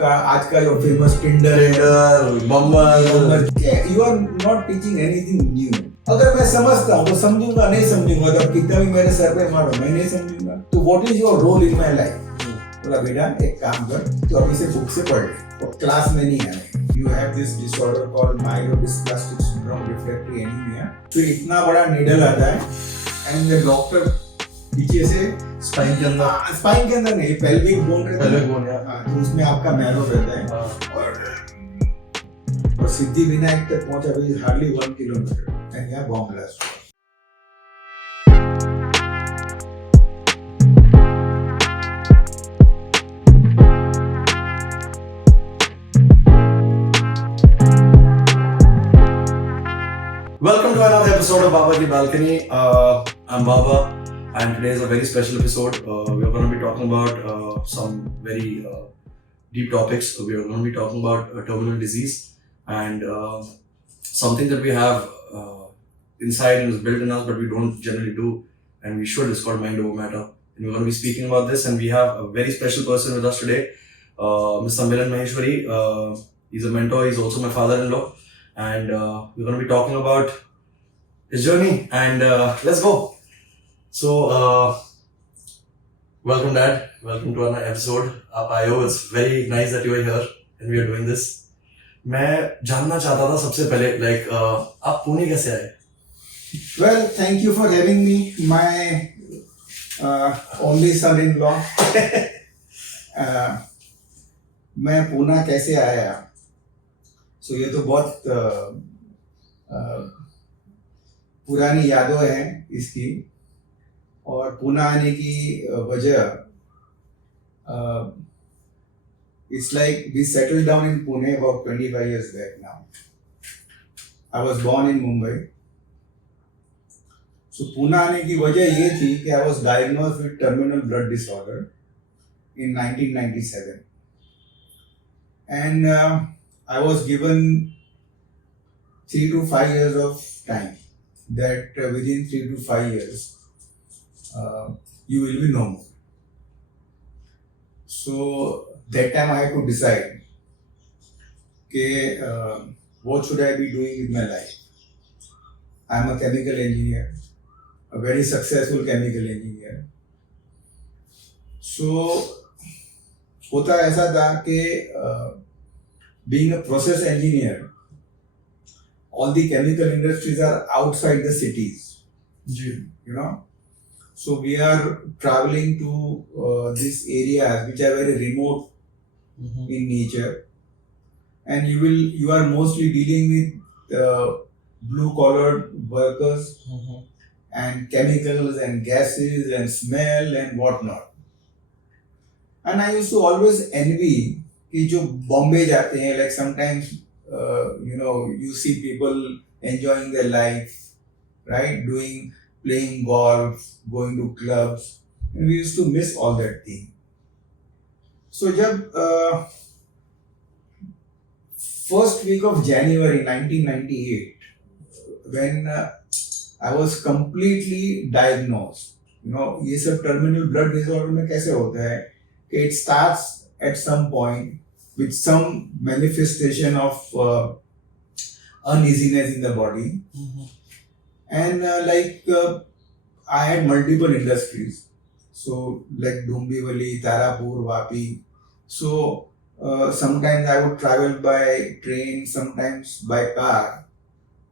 आज का जो famous Tinder Bumble you are not teaching anything new. अगर मैं समझता हूँ तो समझूंगा, नहीं समझूंगा तो कितना भी मेरे सर पे मारो मैं नहीं समझूंगा. तो what is your role in my life? बोला बेटा एक काम कर, तो अभी से बुक से पढ़ ले और क्लास में नहीं आने. You have this disorder called myelodysplastic syndrome refractory anaemia. फिर इतना बड़ा नीडल आता है एंड द डॉक्टर पीछे से स्पाइन के अंदर नहीं, पेल्विक बोन रहता है. हाँ, तो उसमें आपका मैरो रहता है. और सिद्धि विनायक तक पहुंचा भी हार्डली 1 किलोमीटर एंड यहाँ बॉम्ब ब्लास्ट हुआ. Welcome to another episode of Baba Ki Balcony. I'm Baba, and today is a very special episode. We are going to be talking about some very deep topics. We are going to be talking about terminal disease and something that we have inside and is built in us, but we don't generally do, and we should. It's called mind over matter. And we're going to be speaking about this, and we have a very special person with us today, Mr Milan Maheshwari. He's a mentor. He's also my father-in-law. And we're going to be talking about his journey, and let's go. So, welcome Dad, welcome to another episode. आप आए हो, it's very nice that you are here and we are doing this. मैं जानना चाहता था सबसे पहले, like आप पुणे कैसे आए? Well, thank you for having me, my only son-in-law. मैं पुणे कैसे आया? So ये तो बहुत पुरानी यादें हैं इसकी. और पुणे आने की वजह, it's like we settled down in Pune about 25 years back now. I was born in Mumbai. So Pune आने की वजह ये थी कि I was diagnosed with terminal blood disorder in 1997. And I was given 3 to 5 years of time, that within 3 to 5 years you will be normal. So that time I had to decide what should I be doing with my life. I am a chemical engineer, a very successful chemical engineer. So होता ऐसा था कि being a process engineer, all the chemical industries are outside the cities. You know, so we are traveling to these areas which are very remote in nature, and you are mostly dealing with blue collared workers and chemicals and gases and smell and whatnot. And I used to always envy कि जो बॉम्बे जाते हैं, like sometimes you see people enjoying their life, right, playing golf, going to clubs, and we used to miss all that thing. So जब first week of January 1998, when I was completely diagnosed, ये सब terminal blood disorder में कैसे होता है कि it starts at some point with some manifestation of uneasiness in the body. And I had multiple industries, so like Dombivli, Tarapur, Vapi. So sometimes I would travel by train, sometimes by car.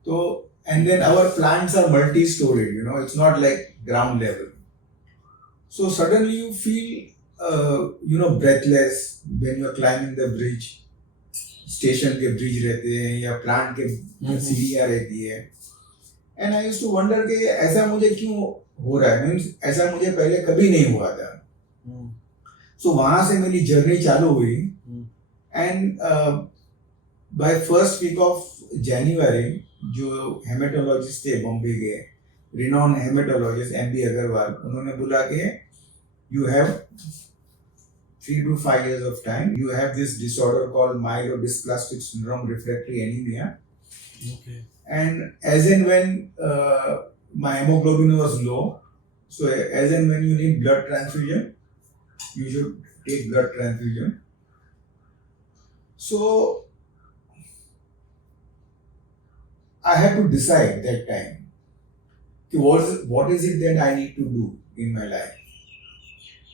So and then our plants are multi-storied, it's not like ground level. So suddenly you feel breathless when you are climbing the bridge. Station के bridge रहते हैं या plant के सीढ़ियाँ रहती है. And I used to wonder कि ऐसा मुझे क्यों हो रहा है, मीन्स ऐसा मुझे पहले कभी नहीं हुआ था. सो वहाँ से मेरी जर्नी चालू हुई. And by first week of January जो हेमेटोलॉजिस्ट थे बॉम्बे के, रिनॉन हेमेटोलॉजिस्ट एमबी अग्रवाल, उन्होंने बोला कि you have 3 to 5 years of time. You have this disorder called Myelodysplastic syndrome refectory anemia. Okay. And as and when my hemoglobin was low, so as and when you need blood transfusion, you should take blood transfusion. So I had to decide that time कि what is it that I need to do in my life.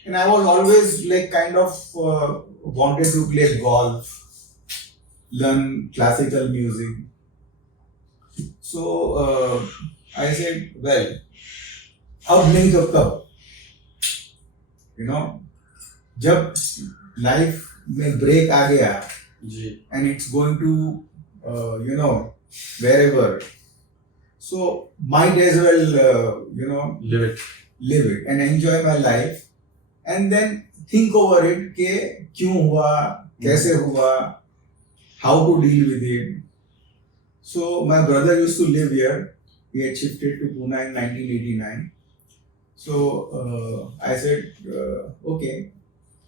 And I was always like kind of wanted to play golf, learn classical music. So I said, well, अब नहीं तो कब, you know, जब life में break आ गया जी and it's going to you know wherever, so might as well live it and enjoy my life and then think over it कि क्यों हुआ, कैसे हुआ, how to deal with it. So my brother used to live here. He had shifted to Pune in 1989. So I said, okay,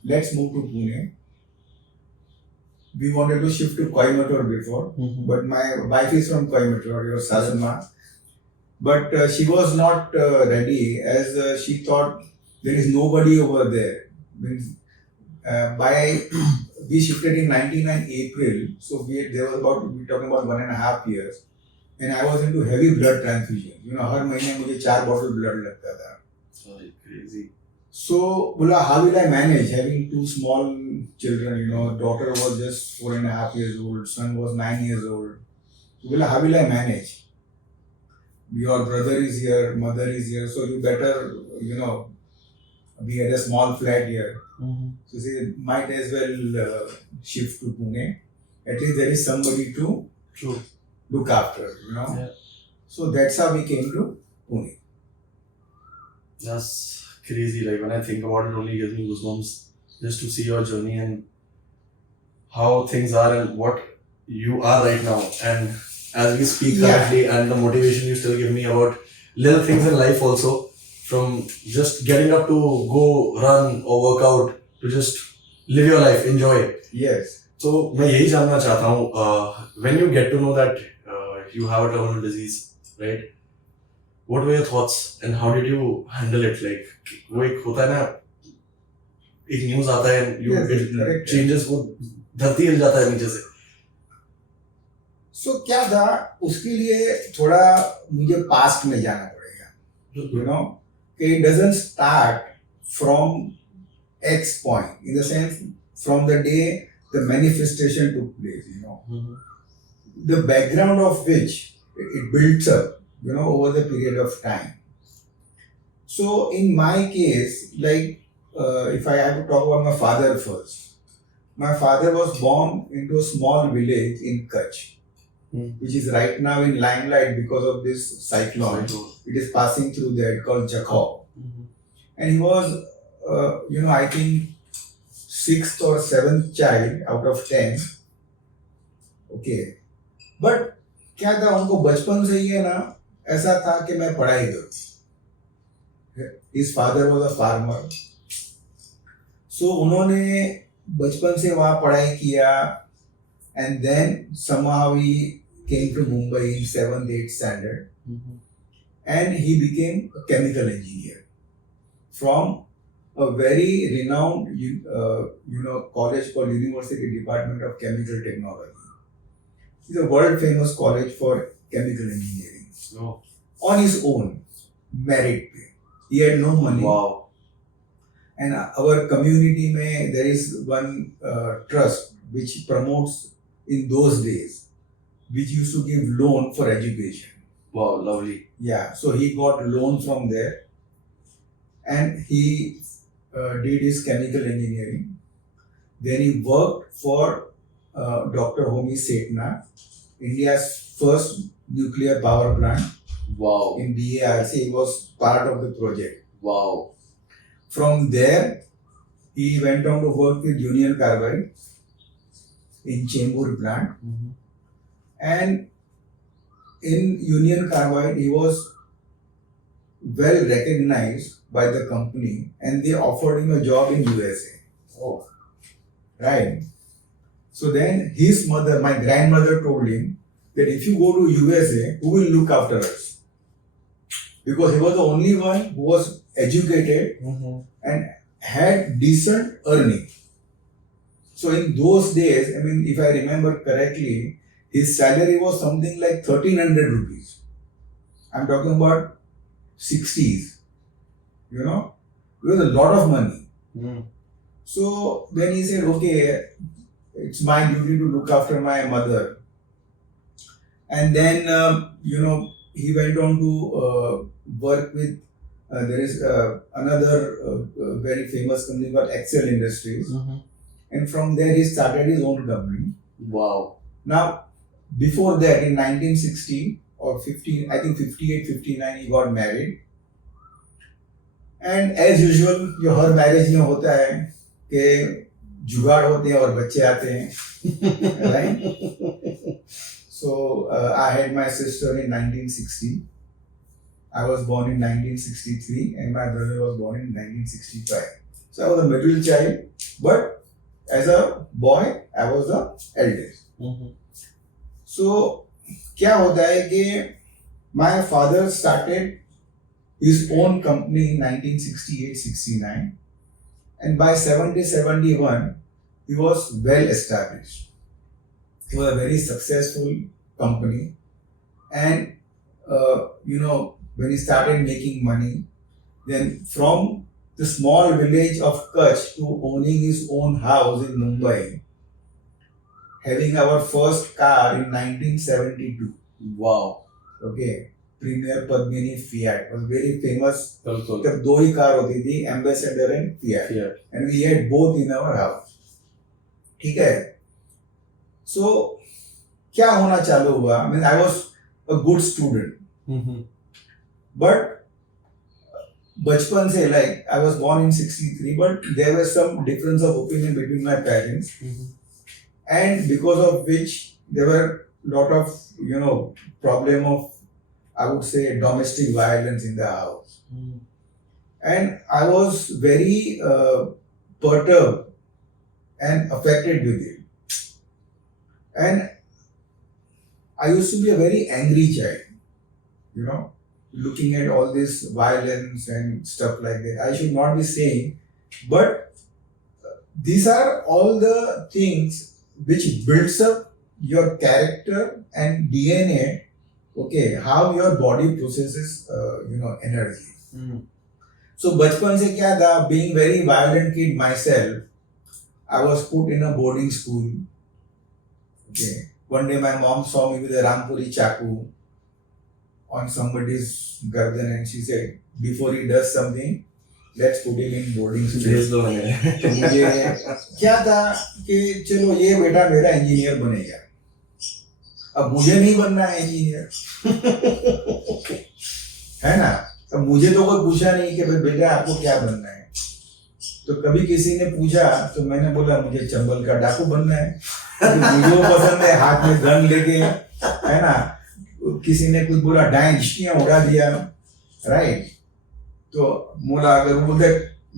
let's move to Pune. We wanted to shift to Coimbatore before, but my wife is from Coimbatore, your Sasuma. But she was not ready as she thought there is nobody over there. Means, we shifted in 99 April, so there was we're talking about 1.5 years, and I was into heavy blood transfusion. You know, हर महीने मुझे 4 bottle blood लगता था. crazy. So, बोला, how will I manage having 2 small children? You know, daughter was just 4.5 years old, son was 9 years old. So, बोला, how will I manage? Your brother is here, mother is here, so you better, you know, we had a small flat here. So say might as well shift to Pune. At least there is somebody to look after, you know. Yeah. So that's how we came to Pune. That's crazy. Like when I think about it, only gives me goosebumps just to see your journey and how things are and what you are right now. And as we speak currently, and the motivation you still give me about little things in life also, from just getting up to go run or work out to just live your life, enjoy it. Yes. So मैं यही जानना चाहता हूँ, when you get to know that you have a terminal disease, right? What were your thoughts and how did you handle it? Like वो एक होता है ना, एक news आता है and it changes, वो धरती हिल जाता है नीचे से. So क्या था, उसके लिए थोड़ा मुझे past में जाना पड़ेगा. You know, it doesn't start from X point, in the sense from the day the manifestation took place, you know. The background of which it builds up, you know, over the period of time. So in my case, like if I have to talk about my father first, my father was born into a small village in Kutch, which is right now in limelight because of this cyclone. It is passing through there, called Jakhaw. And he was, you know, I think 6th or 7th child out of 10. Okay. But क्या था, उनको बचपन से ही है ना, ऐसा था कि मैं पढ़ाई करूं. His father was a farmer. So उन्होंने बचपन से वहाँ पढ़ाई किया, and then somehow he came to Mumbai in 7th, 8th standard, and he became a chemical engineer from a very renowned, college called University Department of Chemical Technology. It's a world famous college for chemical engineering. Oh. On his own, merit pay. He had no money. Wow. And our community mein, there is one trust which promotes in those days, which used to give loan for education. Wow, lovely. Yeah, so he got loan from there and he did his chemical engineering. Then he worked for Dr. Homi Setna, India's first nuclear power plant. Wow. In DARC, he was part of the project. Wow. From there, he went on to work with Union Carbide in Chembur plant. And in Union Carbide, he was well recognized by the company and they offered him a job in USA. Oh. Right. So then his mother, my grandmother, told him that if you go to USA, who will look after us? Because he was the only one who was educated and had decent earning. So in those days, I mean, if I remember correctly, his salary was something like 1300 rupees. I'm talking about 60s, you know, it was a lot of money. So then he said, okay, it's my duty to look after my mother. And then, he went on to work with, there is another very famous company called Excel Industries. And from there, he started his own company. Wow. Now, before that, in 1960 or 15, I think 58, 59, he got married. And as usual, जो हर marriage में होता है कि जुगाड़ होते हैं और बच्चे आते हैं, right? So I had my sister in 1960. I was born in 1963, and my brother was born in 1965. So I was a middle child, but as a boy, I was the eldest. So क्या होता है कि my father started his own company in 1968-69, and by 70-71 he was well established. It was a very successful company, and when he started making money, then from the small village of Kutch to owning his own house in Mumbai, having our first car in 1972. Wow. Okay, Premier Padmini Fiat was very famous. बिल्कुल. तब दो ही car होती थी, Ambassador and Fiat, and we had both in our house. ठीक है. So क्या होना चालू हुआ? I mean, I was a good student, but बचपन से, like, I was born in 63, but there was some difference of opinion between my parents, and because of which there were lot of problem of, I would say, domestic violence in the house. And I was very perturbed and affected with it. And I used to be a very angry child, looking at all this violence and stuff like that. I should not be saying, but these are all the things which builds up your character and DNA. Okay, how your body processes energy. So बचपन से क्या था, being very violent kid myself, I was put in a boarding school. Okay, one day my mom saw me with a Rampuri chaku on somebody's garden, and she said, before he does something, let's put him in boarding school. तो मुझे क्या था कि चलो ये बेटा मेरा engineer बनेगा. अब मुझे नहीं बनना है इंजीनियर, है ना. अब मुझे तो कोई पूछा नहीं कि भाई बेटा आपको क्या बनना है. तो कभी किसी ने पूछा तो मैंने बोला मुझे चंबल का डाकू बनना है, मुझे वो पसंद है, हाथ में गन लेके, है ना. किसी ने कुछ बोला डायनेस्टियां उड़ा दिया, राइट. तो बोला अगर वो बोलते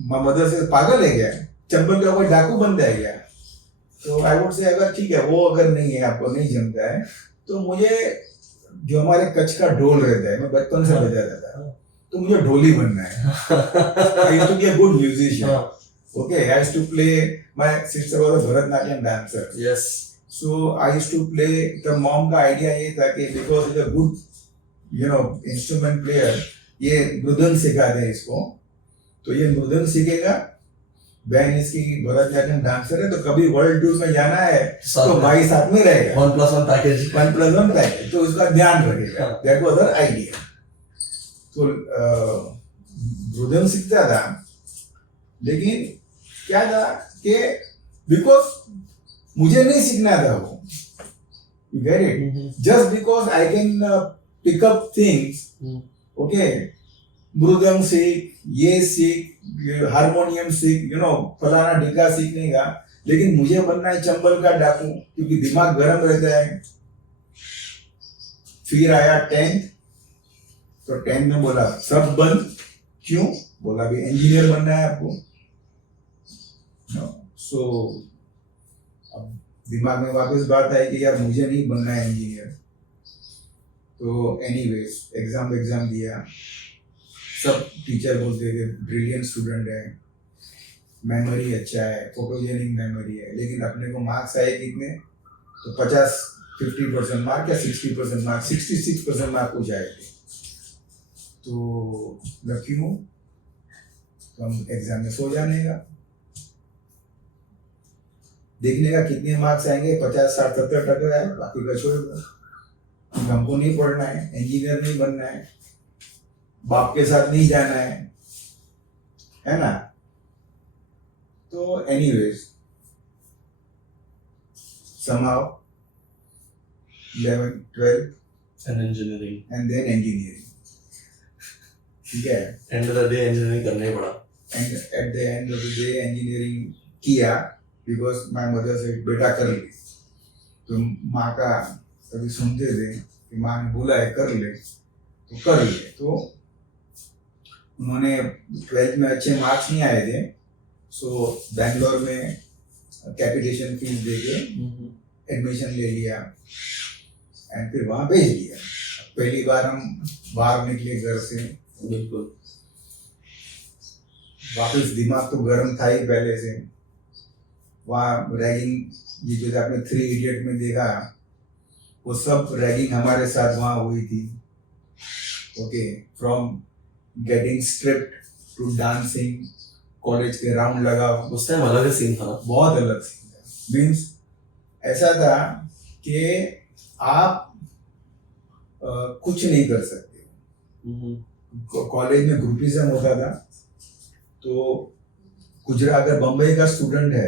मदर से पागल है क्या, चंबल का कोई डाकू बन जाएगा. तो आई वुड से अगर ठीक है वो अगर नहीं है, आपको नहीं जमता है, तो मुझे जो हमारे कच्छ का ढोल रहता है, मैं बचपन से बजाता था, तो मुझे ढोली बनना है. I used to be a good musician. Okay, I used to play. My sister was a Bharatnatyam dancer. Yes. So I used to play. The mom का idea ये था कि because he's a good, instrument player, ये मृदंग सिखाते हैं इसको, तो ये मृदंग सीखेगा. बहन इसकी भरतनाट्यम डांसर है, तो कभी वर्ल्ड टूर में जाना है तो भाई साथ में रहेगा. 1+1 पैकेज, 1+1 पैकेज, तो उसका ध्यान रखेगा. That was her idea. तो मृदंग सीखता था, लेकिन क्या था कि बिकॉज मुझे नहीं सीखना था वो, you get it, just because I can pick up things. Okay, मृदंग सीख, ये सीख, हारमोनियम सीख, फलाना ढिका सीखने का, लेकिन मुझे बनना है चंबल का डाकू, क्योंकि दिमाग गर्म रहता है. फिर आया 10th, तो 10th में बोला सब बंद. क्यों? बोला भी इंजीनियर बनना है आपको. सो अब दिमाग में वापस बात आई कि यार मुझे नहीं बनना है इंजीनियर. तो एनीवेज एग्जाम दिया. सब टीचर बोलते थे ब्रिलियंट स्टूडेंट है, मेमोरी अच्छा है, फोटोजेनिक मेमोरी है, लेकिन अपने को मार्क्स आए कितने, तो 50% मार्क या 60% मार्क, 66% मार्क कुछ आए थे। तो क्यों, तो हम एग्जाम में सो जाने का, देखने का कितने मार्क्स आएंगे, 50, 60, 70% आए, बाकी का छोड़ दो। हमको नहीं पढ़ना है, इंजीनियर नहीं बनना है, बाप के साथ नहीं जाना है ना। तो anyways somehow 11th 12th and engineering, and then engineering, ठीक है। End of the day engineering करना ही पड़ा। And at the end of the day engineering किया, बिकॉज माय मदर से बेटा कर ले, तो माँ का कभी सुनते थे कि माँ ने बोला है कर ले तो कर ले। तो उन्होंने 12th में अच्छे मार्क्स नहीं आए थे, सो बैंगलोर में कैपिटेशन फीस दे के एडमिशन ले लिया एंड फिर वहाँ भेज दिया। पहली बार हम बाहर निकले घर से, बिल्कुल वापस दिमाग तो गर्म था ही पहले से। वहाँ रैगिंग, ये जो आपने 3 इडियट में देखा, वो सब रैगिंग हमारे साथ वहाँ हुई थी। Okay, from getting stripped to dancing, college के राउंड लगा, उस टाइम अलग सीन था, बहुत अलग सीन था। मीन्स ऐसा था कि आप कुछ नहीं कर सकते। कॉलेज में ग्रुपिज्म होता था, तो गुजरात अगर बम्बई का स्टूडेंट है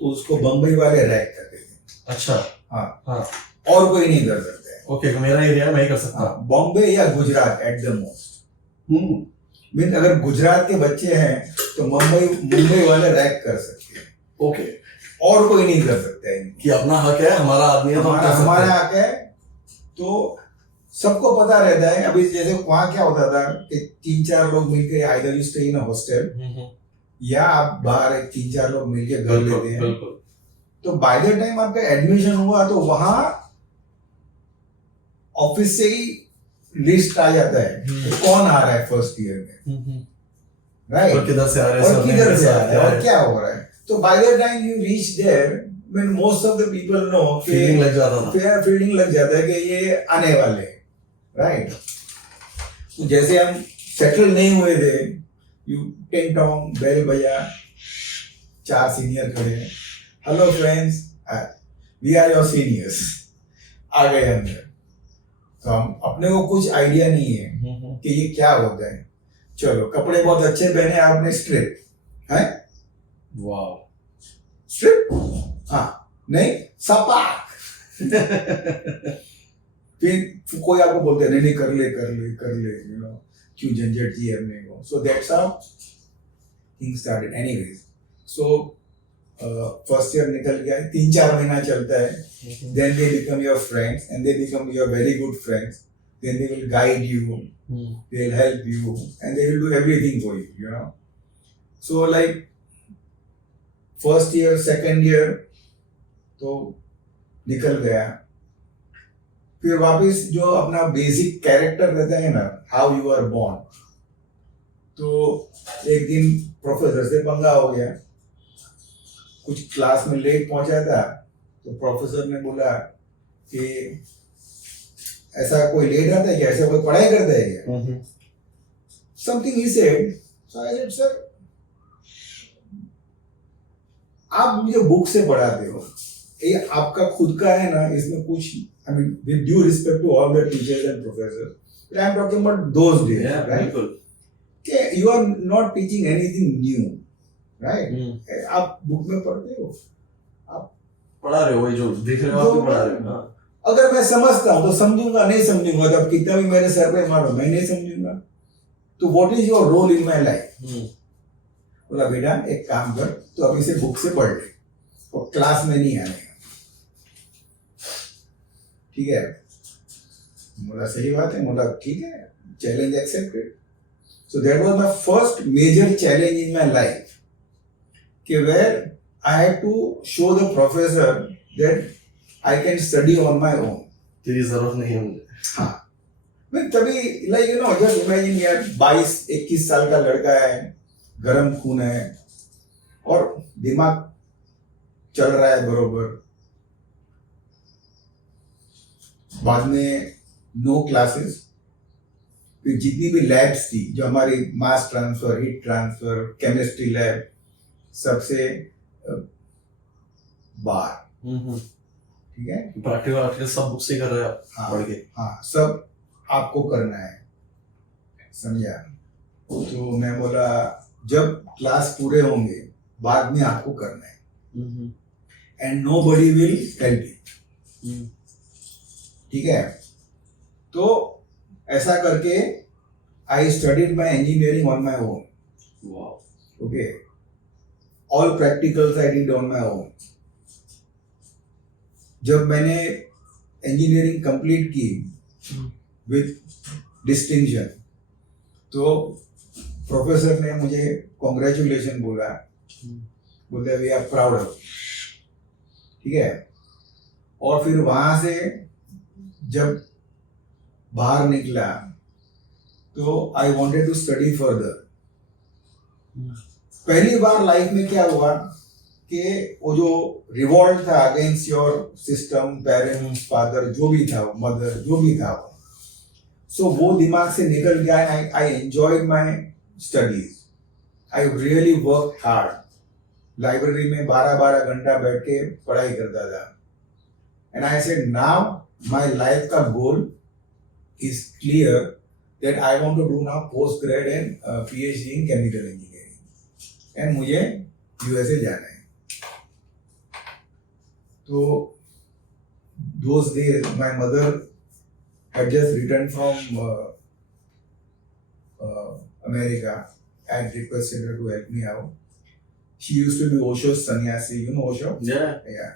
तो उसको बम्बई वाले रैक करते थे। अच्छा, हाँ, हाँ, और कोई नहीं कर सकता है। ओके, तो मेरा एरिया मैं ही कर सकता हाँ, बॉम्बे या Gujarat at the most. Mean अगर गुजरात के बच्चे हैं तो मुंबई वाले रैक कर सकते हैं। ओके, और कोई नहीं कर सकता है कि अपना हक है, हमारा आदमी है, तो हम कर सकते हैं। हमारा हक है, तो सबको पता रहता है। अभी जैसे वहाँ क्या होता था कि 3-4 लोग मिलकर either you stay in a hostel या आप बाहर 3-4 लोग मिलकर घर लेते हैं। बिल्कुल। तो बाय द टाइम आपका एडमिशन हुआ तो वहाँ ऑफिस से ही लिस्ट आ जाता है कि कौन आ रहा है फर्स्ट ईयर में, राइट, और किधर से आ रहे हैं, और किधर से आ रहा है और क्या हो रहा है। तो by the time you reach there, when most of the people know, feeling लग जाता था, फीलिंग लग जाता है कि ये आने वाले, राइट। तो जैसे हम सेटल नहीं हुए थे, यू टिंग टोंग बेल बजा, 4 सीनियर खड़े, hello friends, we are your seniors, आ गए अंदर। तो हम अपने को कुछ आइडिया नहीं है कि ये क्या होता है। चलो, कपड़े बहुत अच्छे पहने आपने, स्ट्रिप है, वाह, स्ट्रिप, हाँ, नहीं सपाक। फिर कोई आपको बोलते हैं नहीं कर ले, यू नो, क्यों झंझट चाहिए अपने को। So that's how things started. Anyways, so first year निकल गया, 3-4 महीना चलता है, then they become your friends and they become your very good friends, then they will guide you, they will help you and they will do everything for you, you know. So like first year, second year तो निकल गया, फिर वापस जो अपना basic character रहता है ना, हाउ यू आर बॉर्न। तो एक दिन प्रोफेसर से पंगा हो गया, कुछ क्लास में लेट पहुंचा था, तो प्रोफेसर ने बोला कि ऐसा कोई लेट आता है क्या, ऐसा कोई पढ़ाई करता है क्या, something he said. So I said, sir आप मुझे बुक से पढ़ाते हो, ये आपका खुद का है ना, इसमें कुछ, I mean with due respect to all the teachers and professor, I am talking about those days, right, कि you are not teaching anything new, right. आप बुक में पढ़ते हो, आप पढ़ा रहे हो, वही जो देख रहे हो आप पढ़ा रहे हो। अगर मैं समझता हूँ तो समझूंगा, नहीं समझूंगा तो अब कितना भी मेरे सर पे मारो, मैं नहीं समझूंगा। तो what is your role in my life? बोला बेटा एक काम कर, तो अभी से बुक से पढ़ ले और क्लास में नहीं आने का, ठीक है। बोला सही बात है, बोला ठीक है, challenge accepted. So that was my first major challenge in my life, कि where I had to show the professor that I can study on my own. तेरी जरूरत नहीं है मुझे। हाँ, मैं तभी like you know just imagine यार 22-21 साल का लड़का है, गर्म खून है और दिमाग चल रहा है बरोबर। बाद में नो क्लासेस, फिर जितनी भी लैब्स थी जो हमारी mass transfer, heat transfer, chemistry lab, सबसे बाहर। ठीक है, प्रैक्टिकल सब बुक से कर रहे हैं हाँ पढ़ के। हाँ, सब आपको करना है, समझा। तो मैं बोला जब क्लास पूरे होंगे बाद में आपको करना है, and nobody will help you. ठीक है, तो ऐसा करके I studied my engineering on my own. Okay, all practicals I did on my own. जब मैंने इंजीनियरिंग कंप्लीट की विद डिस्टिंक्शन, तो प्रोफेसर ने मुझे कॉन्ग्रेचुलेशन बोला, बोलते वी आर प्राउड ऑफ। ठीक है, और फिर वहां से जब बाहर निकला तो I wanted to study further. पहली बार लाइफ में क्या हुआ कि वो जो रिवॉल्ट था against your system, parents, father जो भी था, मदर जो भी था, सो वो दिमाग से निकल गया। I enjoyed my studies, I really work hard. Library में 12-12 घंटा बैठ के पढ़ाई करता था। And I said now my life का goal is clear that I want to do now post grad and PhD in chemical engineering, and मुझे USA जाना है। तो those days my mother had just returned from America. I had requested her to help me out. She used to be Osho's sannyasi. You know Osho? Yeah.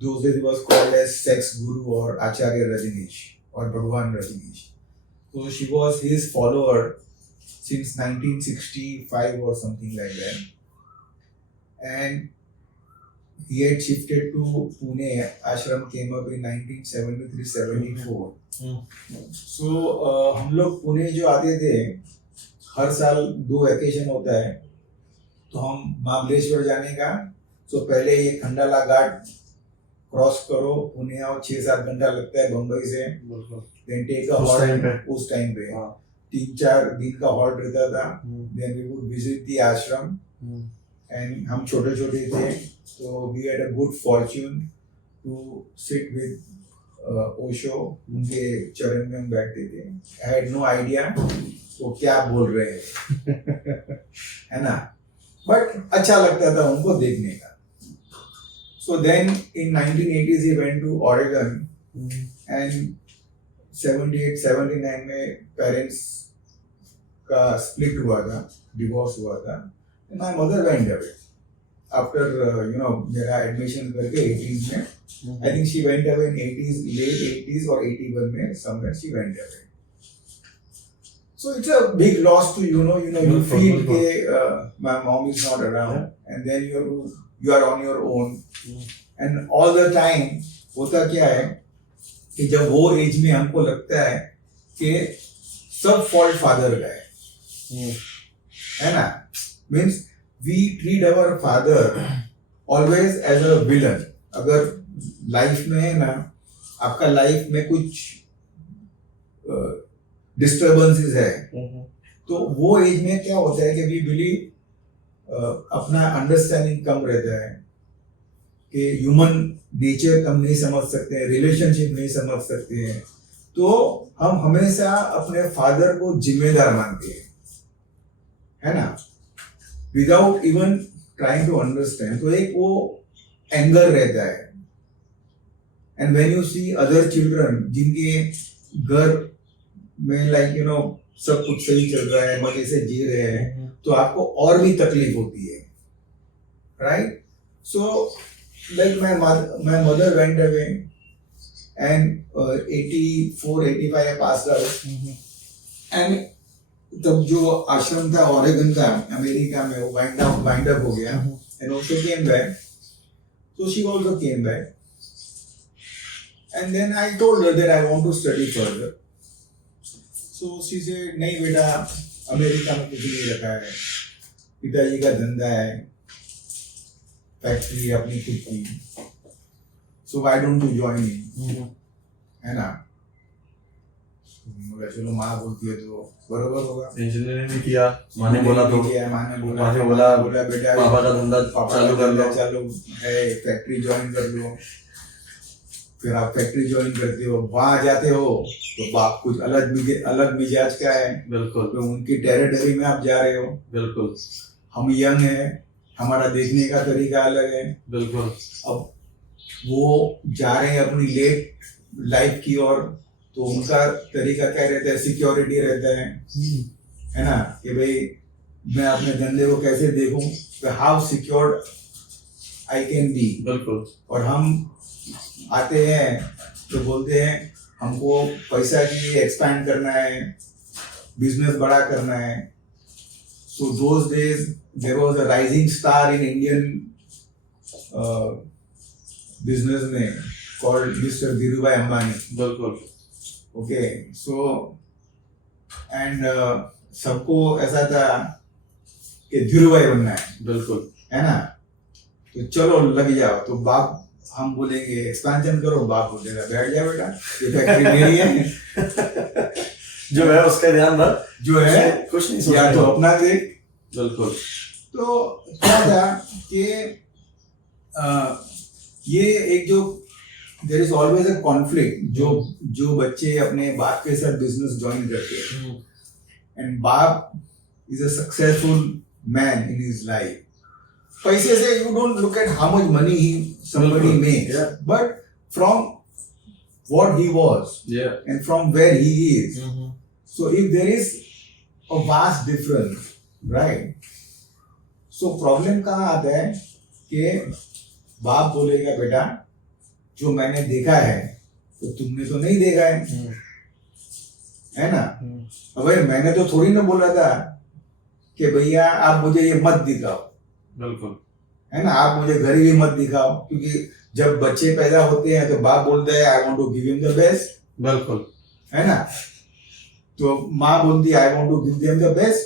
Those days he was called as sex guru or Acharya Rajneesh or Bhagwan Rajneesh. So she was his follower since 1965 or something like that. And he had shifted to Pune. Ashram came up in 1973-74. So हम लोग पुणे जो आते थे, हर साल 2 vacation होता है, तो हम महाबलेश्वर जाने का, तो पहले ये खंडाला घाट क्रॉस करो, पुणे आओ, 6-7 घंटा लगता है बम्बई से। देन टेक अ हॉल्ट, उस टाइम पे 3-4 दिन का हॉल्ट रहता था। Then we would visit the ashram, and हम छोटे छोटे थे, तो we had a good fortune to sit with Osho. उनके चरण में हम बैठते थे। आई हैड नो आइडिया वो क्या बोल रहे हैं है ना, बट अच्छा लगता था उनको देखने का। So then in 1980s he went to Oregon, and 78-79 में पेरेंट्स का स्प्लिट हुआ था, डिवोर्स हुआ था। And my mother went away after मेरा एडमिशन करके 80s में, I think she went away in 80s, late 80s or 81 में somewhere she went away. So it's a big loss to you feel that my mom is not around, and then you are on your own, and all the time होता क्या है कि जब वो as में हमको लगता है कि सब फॉल्ट फादर का है ना, means we treat our father always as a villain. अगर लाइफ में है ना, आपका लाइफ में कुछ डिस्टर्बेंसेस है, तो वो एज में क्या होता है कि वी बिलीव अपना अंडरस्टैंडिंग कम रहता है, कि ह्यूमन नेचर हम नहीं समझ सकते हैं, रिलेशनशिप नहीं समझ सकते हैं, तो हम हमेशा अपने फादर को जिम्मेदार मानते हैं, है ना, without even trying to understand. तो एक वो एंगर रहता है। And when you see other children जिनके घर में सब कुछ सही चल रहा है, मजे से जी रहे हैं, तो आपको और भी तकलीफ होती है, right. So my mother went away, and 84-85 I passed out. And तब जो आश्रम था ऑरेगन का अमेरिका में, वो वाइंड अप हो गया, and also came back. So she also came back, and then I told her that I want to study further. So she said नहीं बेटा, अमेरिका में कुछ नहीं रखा है, पिताजी का धंधा है, फैक्ट्री अपनी खुद की, so why don't you join in, है ना। बोला चलो माँ बोलती है तो बरोबर होगा। इंजीनियरिंग भी किया, माँ ने बोला तो माँ ने बोला बेटा पापा का धंधा चालू कर लो, चालू है, फैक्ट्री ज्वाइन कर लो। फिर आप फैक्ट्री ज्वाइन करते हो, वहां जाते हो तो बाप कुछ अलग मिजाज का है, बिल्कुल, तो उनकी टेरिटरी में आप जा रहे हो। बिल्कुल, हम यंग है, हमारा देखने का तरीका अलग है। बिल्कुल। अब वो जा रहे हैं अपनी लेट लाइफ की ओर, तो उनका तरीका क्या रहता है, सिक्योरिटी रहता है ना, कि भाई मैं अपने धंधे को कैसे देखूं, how secured I can be. बिल्कुल। और हम आते हैं तो बोलते हैं हमको पैसा की एक्सपैंड करना है, बिजनेस बड़ा करना है। So those days there was a rising star in Indian business में कॉल्ड मिस्टर धीरूभाई अंबानी। बिल्कुल। ओके, सो एंड सबको ऐसा था कि धीरूभाई बनना है, बिल्कुल, है ना। तो चलो लग जाओ, तो बाप हम बोलेंगे एक्सपेंशन करो, बाप बोलेगा बैठ जा बेटा, ये फैक्ट्री मेरी है। जो है उसका ध्यान रख, जो है कुछ नहीं या तो अपना देख। बिल्कुल। तो क्या था कि ये एक जो there is always a conflict, जो बच्चे अपने बाप के साथ बिजनेस ज्वाइन करते हैं, एंड बाप is a successful man in his life. पैसे से you don't look at how much money somebody makes, but from what he was and from where he is. So if there is a vast difference, right? So problem कहाँ आता है कि बाप बोलेगा बेटा जो मैंने देखा है तो तुमने तो नहीं देखा है ना। अब भाई मैंने तो थोड़ी ना बोला था कि भैया आप मुझे ये मत दिखाओ, बिल्कुल, है ना, आप मुझे गरीबी मत दिखाओ, क्योंकि जब बच्चे पैदा होते हैं तो बाप बोलता है I want to give him the best, बिल्कुल, है ना। तो माँ बोलती है I want to give them the best,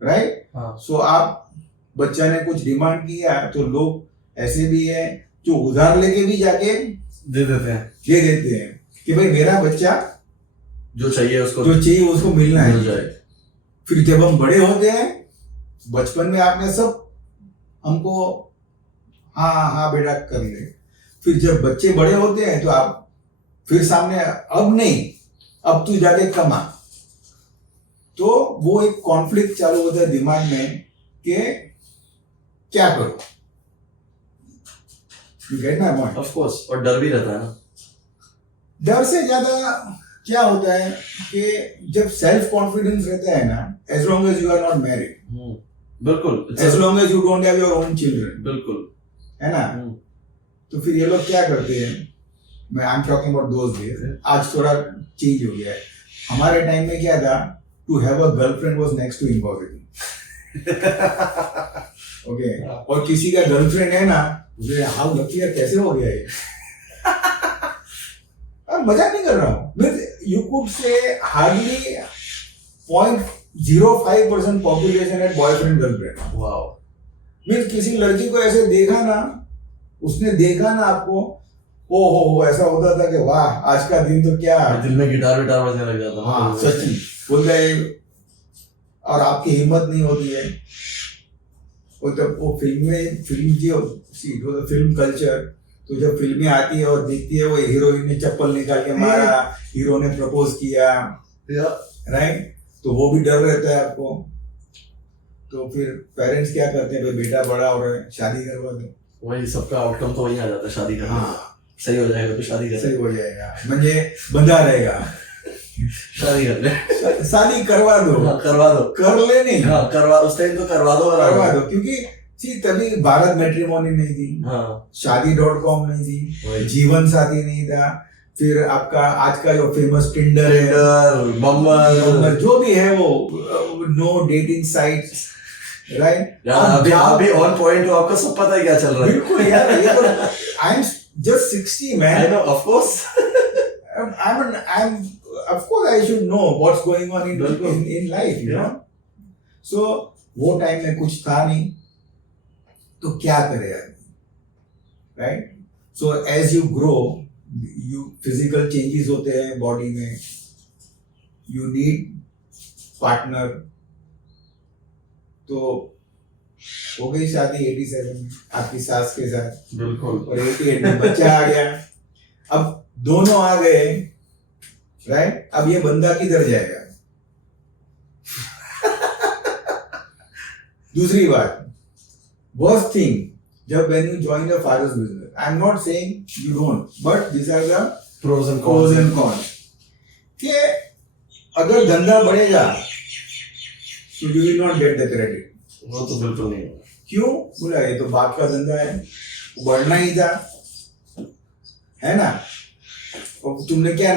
right. So आप बच्चा ने कुछ डिमांड किया तो लोग ऐसे भी है जो उधार लेके भी जाके दे देते हैं कि भाई मेरा बच्चा जो चाहिए उसको मिलना मिल है। जाए। फिर जब हम बड़े होते हैं, बचपन में आपने सब हमको हाँ बेटा कर ले, फिर जब बच्चे बड़े होते हैं तो आप फिर सामने अब नहीं, अब तू जाके कमा। तो वो एक कॉन्फ्लिक्ट चालू होता है दिमाग में कि क्या करो। You get my point? Of course, और डर भी रहता है ना। डर से ज्यादा क्या होता है कि जब सेल्फ कॉन्फिडेंस रहता है ना, as long as you are not married, बिल्कुल, as long as you don't have your own children, बिल्कुल, है ना। तो फिर ये लोग क्या करते हैं, मैं आई am talking about those days, आज थोड़ा चेंज हो गया है। हमारे टाइम में क्या था, to have a girlfriend was next to impossible. Okay, और किसी का गर्लफ्रेंड है ना, मुझे हाउ लकी है, कैसे हो गया ये। मजाक नहीं कर रहा हूँ, you could say hardly 0.05% population है बॉयफ्रेंड गर्लफ्रेंड। वाओ, मीन्स किसी लड़की को ऐसे देखा ना, उसने देखा ना आपको, ओ ऐसा होता था कि वाह आज का दिन तो क्या, दिल में गिटार बजने लग जाता। हाँ सच्ची बोल रहे, और आपकी हिम्मत नहीं होती है। वो जब वो फिल्म की फिल्म कल्चर, तो जब फिल्में आती है और देखती है वो हीरोइन ने चप्पल निकाल के मारा, हीरो ने प्रपोज किया, राइट, तो वो भी डर रहता है आपको। तो फिर पेरेंट्स क्या करते हैं, भाई बेटा बड़ा हो रहा है, शादी करवा दो। वही सबका आउटकम तो वही आ जाता है, शादी करना। हाँ, सही हो जाएगा तो शादी कर, सही हो जाएगा, म्हणजे बंधा रहेगा, शादी कर ले, शादी करवा दो। हाँ, करवा दो, कर ले नहीं, हाँ करवा, उस टाइम तो करवा दो, क्योंकि तभी भारत मैट्रिमोनी नहीं थी, हाँ, शादी.com नहीं थी, जीवन साथी नहीं था, फिर आपका आज का जो फेमस टिंडर है, बम्बल जो भी है वो, नो डेटिंग साइट्स, राइट। अभी ऑन पॉइंट हो, आपको सब पता है क्या चल रहा है। बिल्कुल यार, ये तो I am just 60 man, I know, of course, of course I should know what's going on in life, you know. So वो टाइम में कुछ था नहीं, तो क्या करे आदमी, right? So as you grow, you physical changes होते हैं बॉडी में, यू नीड पार्टनर। तो हो गई शादी 87 में आपकी सास के साथ, बिल्कुल। और 88 में बच्चा आ गया। अब दोनों आ गए, राइट? अब ये बंदा किधर जाएगा? दूसरी बात, worst thing, जब when you join your father's business, I'm not saying you don't, but these are the Pros and pros cons. and cons. कि अगर धंधा बढ़ेगा, so you will not get the credit. वो तो बिल्कुल नहीं होगा। क्यों? बोला ये तो बाप का धंधा है, बढ़ना ही था, है ना? और तुमने क्या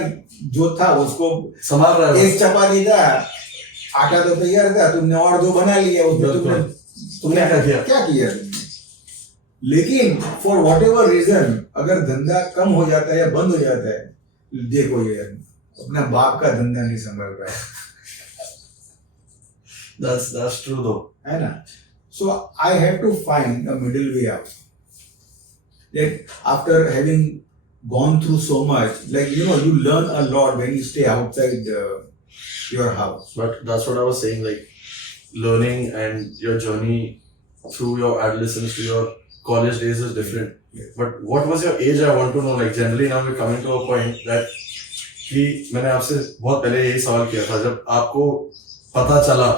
जो था उसको संभाल रहा है, एक चपाती था, आटा तो तैयार था, तुमने और दो बना लिया, उसमें तुमने क्या किया? क्या किया तुमने? लेकिन फॉर वॉट एवर रीजन अगर धंधा कम हो जाता है या बंद हो जाता है, देखो ये अपना बाप का धंधा नहीं संभाल रहा है। That's true though. है ना? So I had to find a middle way out. Like after having gone through so much, like you know, you learn a lot when you stay outside your house. But that's what I was saying, like learning and your journey through your adolescence to your college days is different. Yes. But what was your age? I want to know. Like generally now we're coming to a point that कि मैंने आपसे बहुत पहले यही सवाल किया था, जब आपको पता चला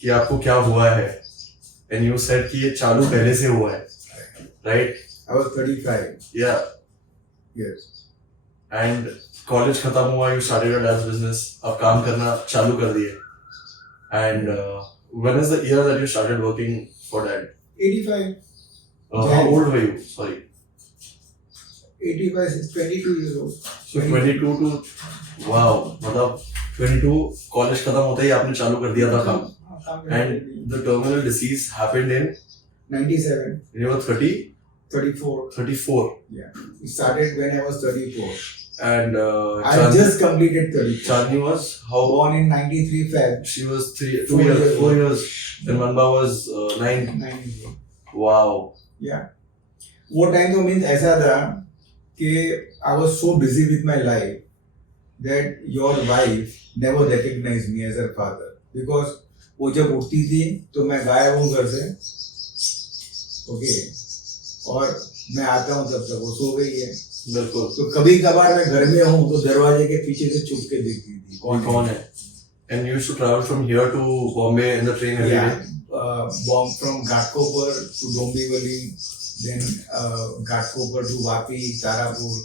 कि आपको क्या हुआ है, and you said कि ये चालू पहले से हुआ है, right? I was 35. Yeah. Yes. And college खत्म हुआ, you started your dad's business, आप काम करना चालू कर दिए. And when is the year that you started working for dad? 85. How old were you? Sorry. 85 is 22 years old. So 22 to wow, मतलब 22 college खत्म होते ही आपने चालू कर दिया था काम. And the terminal disease happened in 97. when you were 30, 34. 34. Yeah. It started when I was 34. And I just completed 34. Chandni was how? Born in 93 Feb. She was 4 4 years. years 4 old. years. Then Manba was 9. 94. Wow. Yeah. वो time तो means ऐसा था कि I was so busy with my life that your wife never recognized me as her father, because वो जब उठती थी तो मैं गायब हूँ घर से, ओके, और मैं आता हूँ तब तक वो सो गई है. बिल्कुल. तो कभी कभार मैं घर में हूँ तो दरवाजे के पीछे से छुप के देखती थी कौन है. And you used to travel from here to Bombay in the train every day? Bomb from Ghatkopar to Dombivli, then Ghatkopar to Vapi, Tarapur.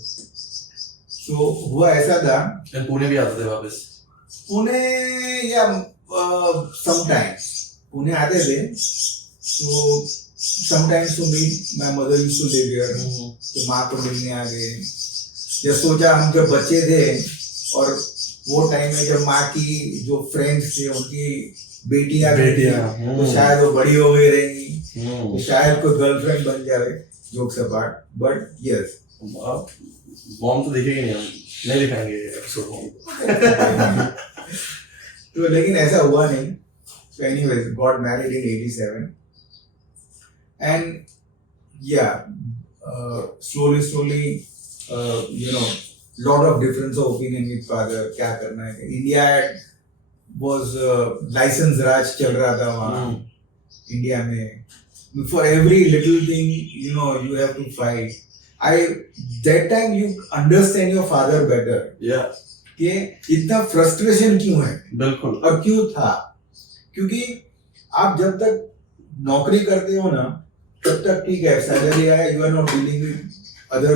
So हुआ ऐसा था. And पुणे भी आते थे वापस? पुणे या sometimes पुणे आते थे. So sometimes to meet my mother used to live here. तो माँ को मिलने आ गए. जब सोचा हम जब बच्चे थे और वो टाइम में जब माँ की जो फ्रेंड्स थे उनकी बेटियां तो शायद वो बड़ी हो गई रहेंगी, तो शायद कोई गर्लफ्रेंड बन जाए, jokes apart. But yes, mom तो देखेगी नहीं, हम नहीं दिखाएंगे एपिसोड मॉम. तो लेकिन ऐसा हुआ नहीं. So anyways, got married in 87 and yeah, slowly you know, lot of difference of opinion with father. क्या करना है? India was license राज चल रहा था वहाँ इंडिया में. For every little thing, you know, you have to fight. That time you understand your father better. Yeah. कि इतना frustration क्यों है? बिल्कुल. और क्यों था? क्योंकि आप जब तक नौकरी करते हो ना, तब तक ठीक है, सैलरी आया, you are not dealing with other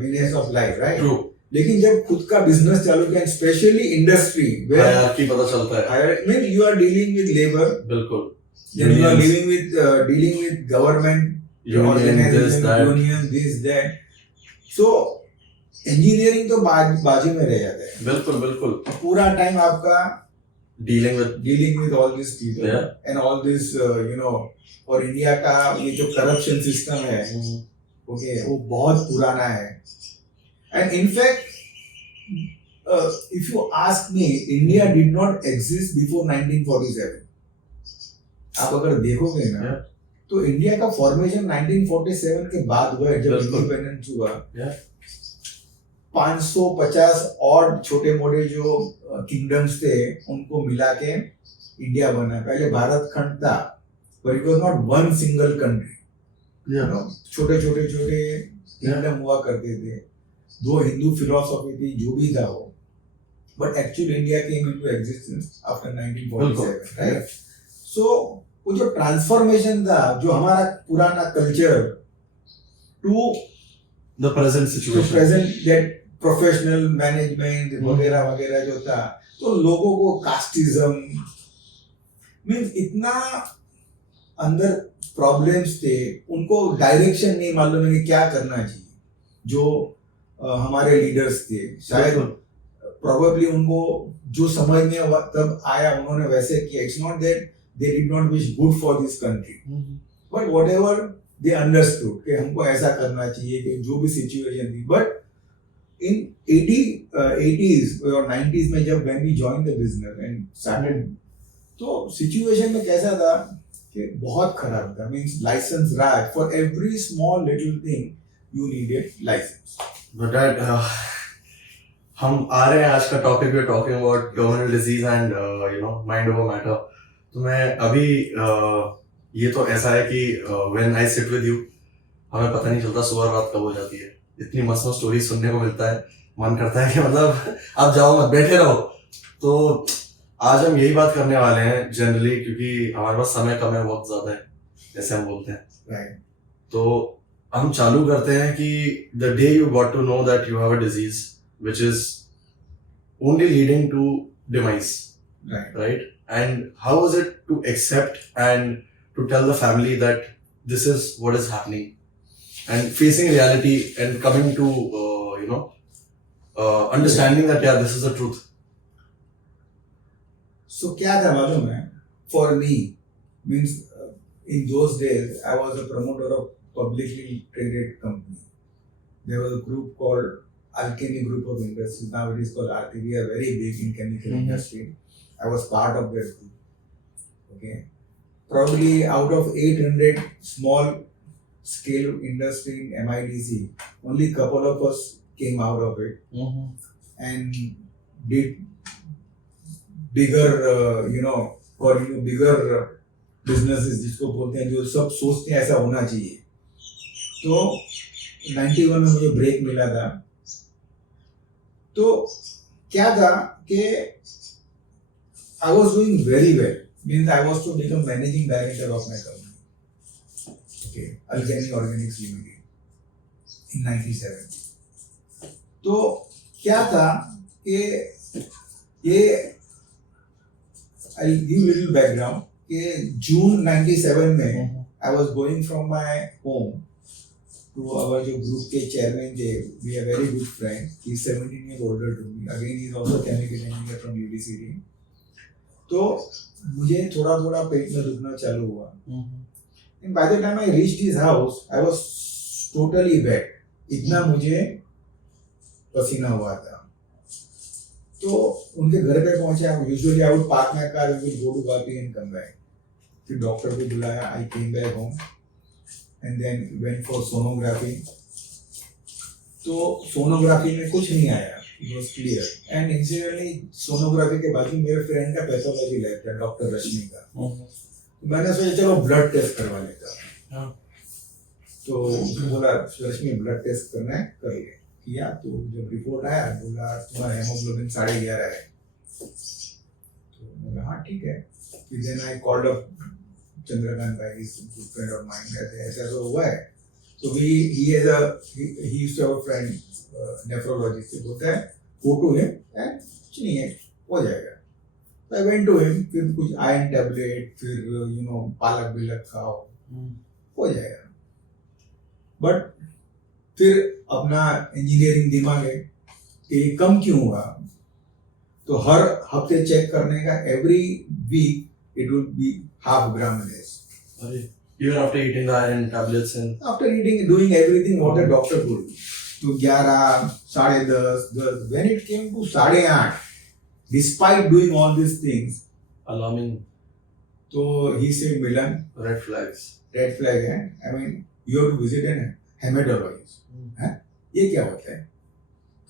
business of life, right? True. लेकिन जब खुद का बिजनेस चालू किया, स्पेशली इंडस्ट्री, हायरार्की पता चलता है. Mean you are dealing with labour. बिल्कुल. Then you are dealing with government, union, this, that. So engineering तो बाजू में रह जाता है. बिल्कुल. पूरा टाइम आपका dealing with all these people and all this, you know, और इंडिया का ये जो करप्शन सिस्टम है, ओके, वो बहुत पुराना है. And in fact, if you ask me, India did not exist before 1947. आप अगर देखोगे ना Yeah. तो इंडिया का फॉर्मेशन 1947 के बाद हुआ है, जब बिल्कुल। इंडिपेंडेंस हुआ। Yeah. 550 और छोटे मोटे जो किंगडम्स थे उनको मिला के इंडिया बना। पहले भारत खंड था, but it was not one single country. Yeah. छोटे छोटे छोटे किंगडम हुआ करते थे, दो हिंदू फिलोसॉफी थी, जो भी था वो, but actually India came into existence after 1947, right? So वो जो ट्रांसफॉर्मेशन था, जो हमारा पुराना culture to The present situation. Present that professional management वगैरह वगैरह जो था, तो लोगों को कास्टिज्म मीन्स इतना अंदर प्रॉब्लम्स थे, उनको डायरेक्शन नहीं मालूम है कि क्या करना चाहिए। जो हमारे लीडर्स थे, शायद प्रोबेबली उनको जो समझ में तब आया उन्होंने वैसे किया। It's not that they did not wish good for this country, but whatever they understood कि हमको ऐसा करना चाहिए, कि जो भी सिचुएशन थी। बट इन 80s और 90s में जब when we joined the business and started, तो सिचुएशन में कैसा था कि बहुत खराब था। Means licence raj, for every small little thing you needed licence. But that हम आ रहे हैं आज का topic, we are talking about terminal disease and mind over matter. तो मैं अभी ये तो ऐसा है कि when I sit with you, हमें पता नहीं चलता सुबह रात कब हो जाती है। इतनी मस्त मस्त स्टोरी सुनने को मिलता है, मन करता है कि मतलब आप जाओ मत, बैठे रहो। तो आज हम यही बात करने वाले हैं जनरली, क्योंकि हमारे पास समय कम है, वक्त ज्यादा है, जैसे हम बोलते हैं, राइट? तो हम चालू करते हैं कि the day you got to know that you have a disease which is only leading to demise, right? And how was it to accept and to tell the family that this is what is happening, and facing reality and coming to understanding that yeah, this is the truth? So क्या था मालूम है? For me, means in those days I was a promoter of publicly traded company. There was a group called Alchemy Group of Industries. Now it is called RT. We are very big in chemical industry. I was part of that group. Okay, probably out of 800 small scale industry in MIDC, only couple of us came out of it and did bigger, for bigger businesses, जिसको बोलते हैं, जो सब सोचते हैं ऐसा होना चाहिए। तो 91 में मुझे ब्रेक मिला था। तो क्या था कि I was doing very well. Means I was to become managing director of my company. Okay, Alchemy Organics Limited in 97. तो क्या था कि ये I'll give little background कि June 97 में I was going from my home to our जो group के chairman थे, we are very good friends. He's 17 years older to me. Again, he's also chemical engineer from UDCD. तो मुझे थोड़ा थोड़ा पेट में दुखना चालू हुआ। And by the time I reached his house, I was totally wet. इतना मुझे पसीना हुआ था। तो उनके घर पे पहुंचा। Usually I would park my car, we will go to Vapi and come back. फिर डॉक्टर को बुलाया, I came back home and then went for sonography. तो सोनोग्राफी में कुछ नहीं आया, it was clear. And incidentally sonography के बाजू मेरे फ्रेंड का पैथोलॉजी लैब था, डॉक्टर रश्मि का। तो मैंने सोचा चलो ब्लड टेस्ट करवा लेता हूँ। तो उसने बोला रश्मि ब्लड टेस्ट करना है, कर ले। किया तो जब रिपोर्ट आया बोला तुम्हारा हेमोग्लोबिन 11.5 है। तो बोला हाँ ठीक है। फिर then I called up Chandrakant bhai, is good friend of mine, कहते ऐसा तो हुआ है। So he used to have a friend nephrologist. तो बोलता है go to him and कुछ नहीं है, हो जाएगा। So I went to him, फिर कुछ आयरन टैबलेट, फिर पालक बिलक खाओ, हो जाएगा। बट फिर अपना इंजीनियरिंग दिमाग है कि ये कम क्यों हुआ। तो हर हफ्ते चेक करने का, every week it would be 0.5 gram less. Even after eating the iron tablets and after eating, doing everything what the doctor told me. तो 11, 10:30, 10, when it came to 8:30, despite doing all these things, alarming, तो he said Milan red flags. Red flag है, I mean you have to visit an hematologist. है ये क्या होता है?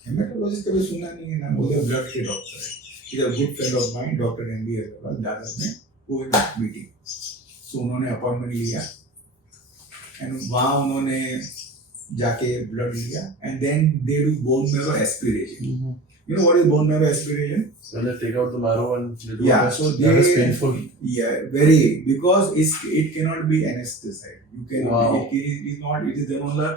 Haematologist कभी सुना नहीं है ना, वो तो ब्लड के डॉक्टर है. Is a good friend of mine, doctor M B Agrawal, Dadar में वो मीटिंग. सो उन्होंने अपॉइंटमेंट लिया एंड वहाँ उन्होंने जाके ब्लड लिया and then they do bone marrow aspiration. You know what is bone marrow aspiration? So they take out the marrow and they do Yeah, that. so That is they- painful. Yeah, very, because it cannot be anesthetized. You can Wow. it is not, it is done on the,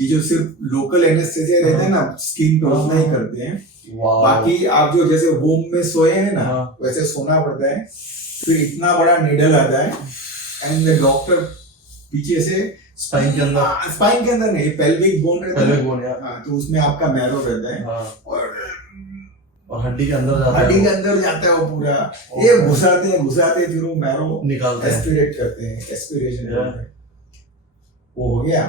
ये जो सिर्फ local anaesthesia रहता है ना skin पे, उतना ही करते हैं. Wow. बाकी आप जो जैसे होम में सोए हैं ना हाँ. वैसे सोना पड़ता है. फिर इतना बड़ा नीडल आता है एंड डॉक्टर पीछे से Spine के अंदर. स्पाइन के अंदर नहीं, पेल्विक बोन रहता Pelvic है. bone, yeah. हाँ, तो उसमें आपका मैरो रहता है हाँ. और हड्डी के अंदर जाता है. हड्डी के अंदर जाता है वो पूरा. ये घुसाते फिर वो मैरो निकालते हैं. एस्पिरेट करते हैं, एस्पिरेशन करते हैं. वो हो गया.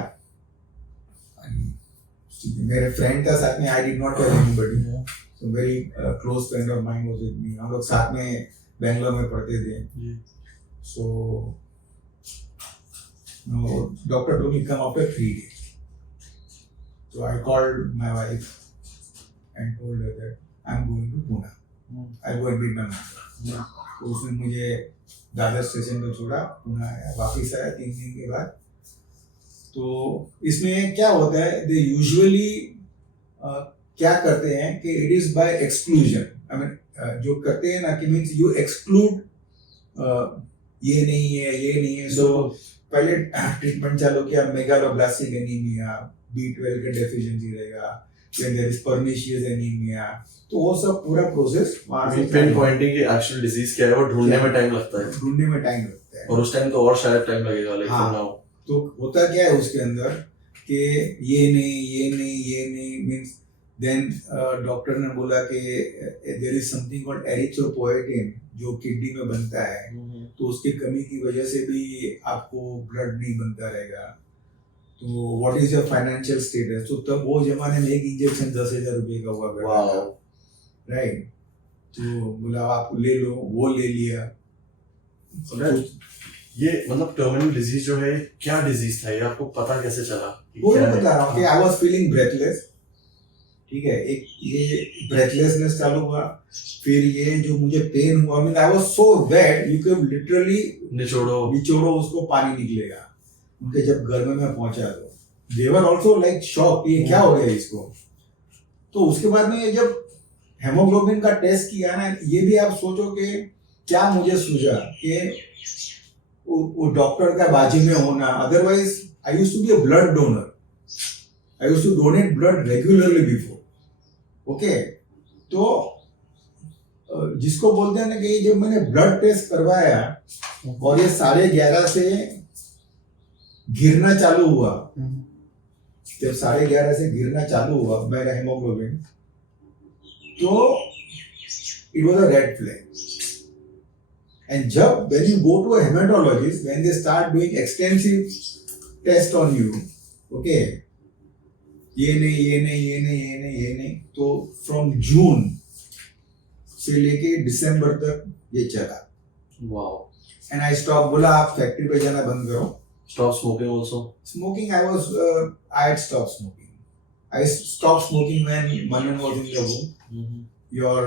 मेरे फ्रेंड था साथ में, I did not tell anybody. So very close friend of mine was with me. हम लोग साथ में बेंगलोर में पढ़ते थे. So doctor told me come after 3 days. So I called my wife and told her that I'm going to Pune. I'll go and meet my mother. तो उसने मुझे दादर स्टेशन पे छोड़ा, पुणे आया, वापिस आया 3 दिन के बाद. तो इसमें क्या होता है, दे यूजुअली क्या करते हैं कि it is by exclusion. I mean जो करते हैं ना कि मीन्स यू एक्सक्लूड, ये नहीं है. सो पहले ट्रीटमेंट चालू किया, मेगालोब्लास्टिक एनीमिया, B12 का डेफिशिएंसी रहेगा, then there is pernicious anemia. तो वो सब पूरा प्रोसेस वहाँ से पिन पॉइंटिंग की एक्चुअल डिजीज क्या है वो ढूंढने में टाइम लगता है. ढूंढने में टाइम लगता है. और उस टाइम तो और शायद टाइम लगेगा. लाइक हाँ. नाउ तो होता क्या है उसके अंदर कि ये नहीं मीन्स देन डॉक्टर ने बोला कि there is something called erythropoietin जो किडनी में बनता है, तो उसकी कमी की वजह से भी आपको ब्लड नहीं बनता रहेगा. तो what is your financial status? तो तब वो जमाने में एक इंजेक्शन 10,000 रुपये का हुआ करता था, राइट? तो बोला आप ले लो, वो ले लिया. ये मतलब टर्मिनल डिजीज जो है क्या डिजीज था, ये आपको पता कैसे चला? वो मैं बता रहा हूँ कि आई वाज फीलिंग ब्रेथलेस. ठीक है, एक ये ब्रेथलेसनेस चालू हुआ, फिर ये जो मुझे पेन हुआ, mean I was so wet, you can literally निचोड़ो उसको पानी निकलेगा. उनके जब घर में मैं पहुंचा तो दे वर आल्सो लाइक शॉक, ये क्या हो गया इसको. तो उसके बाद में जब हेमोग्लोबिन का टेस्ट किया ना, ये भी आप सोचो कि क्या मुझे सूझा कि वो डॉक्टर का बाजी में होना. Otherwise I used to be a blood donor. I used to donate blood regularly before. Okay, तो जिसको बोलते हैं ना कि जब मैंने ब्लड टेस्ट करवाया और ये 11:30 से गिरना चालू हुआ, जब 11:30 से गिरना चालू हुआ मेरा हेमोग्लोबिन, तो it was a red flag. And जब when you go to a hematologist, when they start doing extensive test on you, okay, ये नहीं, तो फ्रॉम जून से लेके दिसंबर तक ये चला. वाओ. And I stop. बोला आप फैक्ट्री पे जाना बंद करो. Stop smoking also. Smoking, I had stopped smoking. I stopped smoking when Manan was in the womb. Your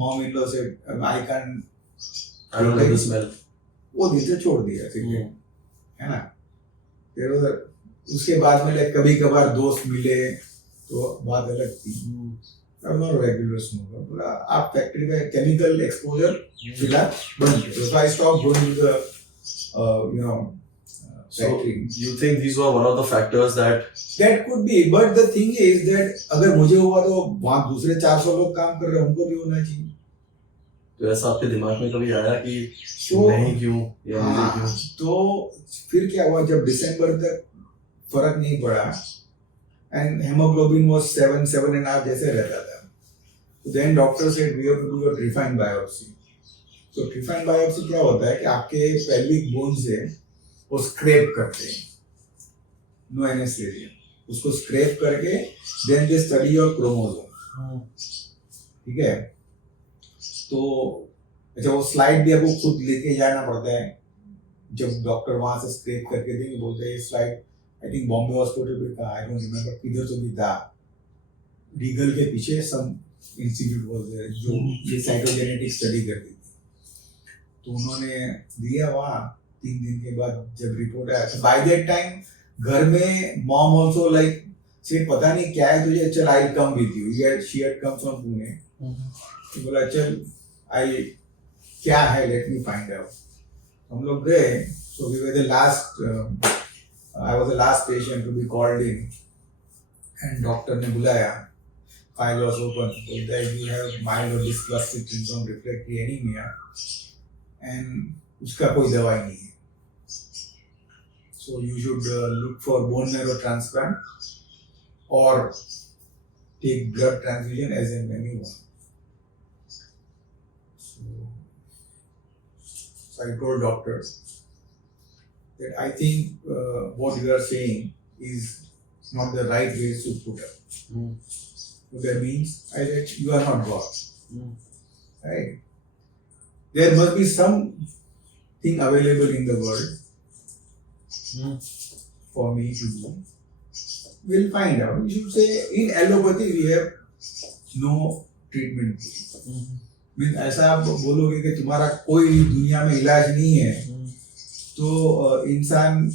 mom-in-law said, I can't. I don't like the smell. वो दिन से छोड़ दिया सिगरेट, है ना. फिर उसके बाद में लाइक कभी कभार दोस्त मिले तो बात अलग थी. I'm not a regular smoker. बोला आप फैक्ट्री में केमिकल एक्सपोजर फिलहाल बंद करो. So I stopped going to the So factory. you think these were one of the factors that could be, but the thing is that अगर मुझे हुआ तो वहाँ दूसरे 400 लोग काम कर रहे हैं, उनको भी होना चाहिए. तो ऐसा आपके दिमाग में कभी आया कि So, नहीं क्यों या मुझे क्यों? तो फिर क्या हुआ, जब दिसंबर तक फर्क नहीं पड़ा एंड हेमोग्लोबिन वाज 7.5 जैसे रहता था. तो then doctor said we have to do a trephine biopsy. तो ट्रिफाइन बायोप्सी क्या होता है कि आपके पेल्विक बोन से वो स्क्रैप करते हैं, नो एनेस्थेसिया. उसको स्क्रैप करके then they study your chromosome. ठीक है, तो अच्छा वो स्लाइड भी आपको खुद लेके जाना पड़ता है, जब डॉक्टर वहां से स्क्रेप करके देंगे, बोलते हैं ये slide I think Bombay hospital पे था, आई डोंट रिमेम्बर किधर तो भी था, रीगल के पीछे सम इंस्टीट्यूट वाज देयर जो ये साइटोजेनेटिक स्टडी करती थी, तो उन्होंने दिया वहाँ 3 दिन के बाद जब रिपोर्ट आया, तो बाय दैट टाइम घर में मॉम आल्सो लाइक से पता नहीं क्या है तुझे, चल I come with you, she had come from Pune, तो बोला चल आई क्या है लेट मी फाइंड आउट, हम लोग गए, so we were the last, I was the last patient to be called in, and doctor ने बुलाया, file was open, so that you have myelodysplastic syndrome refractory anemia and उसका कोई दवाई नहीं है, so you should look for bone marrow transplant or take blood transfusion as and when you want. So I told doctor that I think what you are saying is not the right way to put up. So that means I said you are not God, right? There must be something available in the world for me to do. We'll find out. You should say in allopathy we have no treatment. Mean ऐसा आप बोलोगे कि तुम्हारा कोई दुनिया में इलाज नहीं है, तो इंसान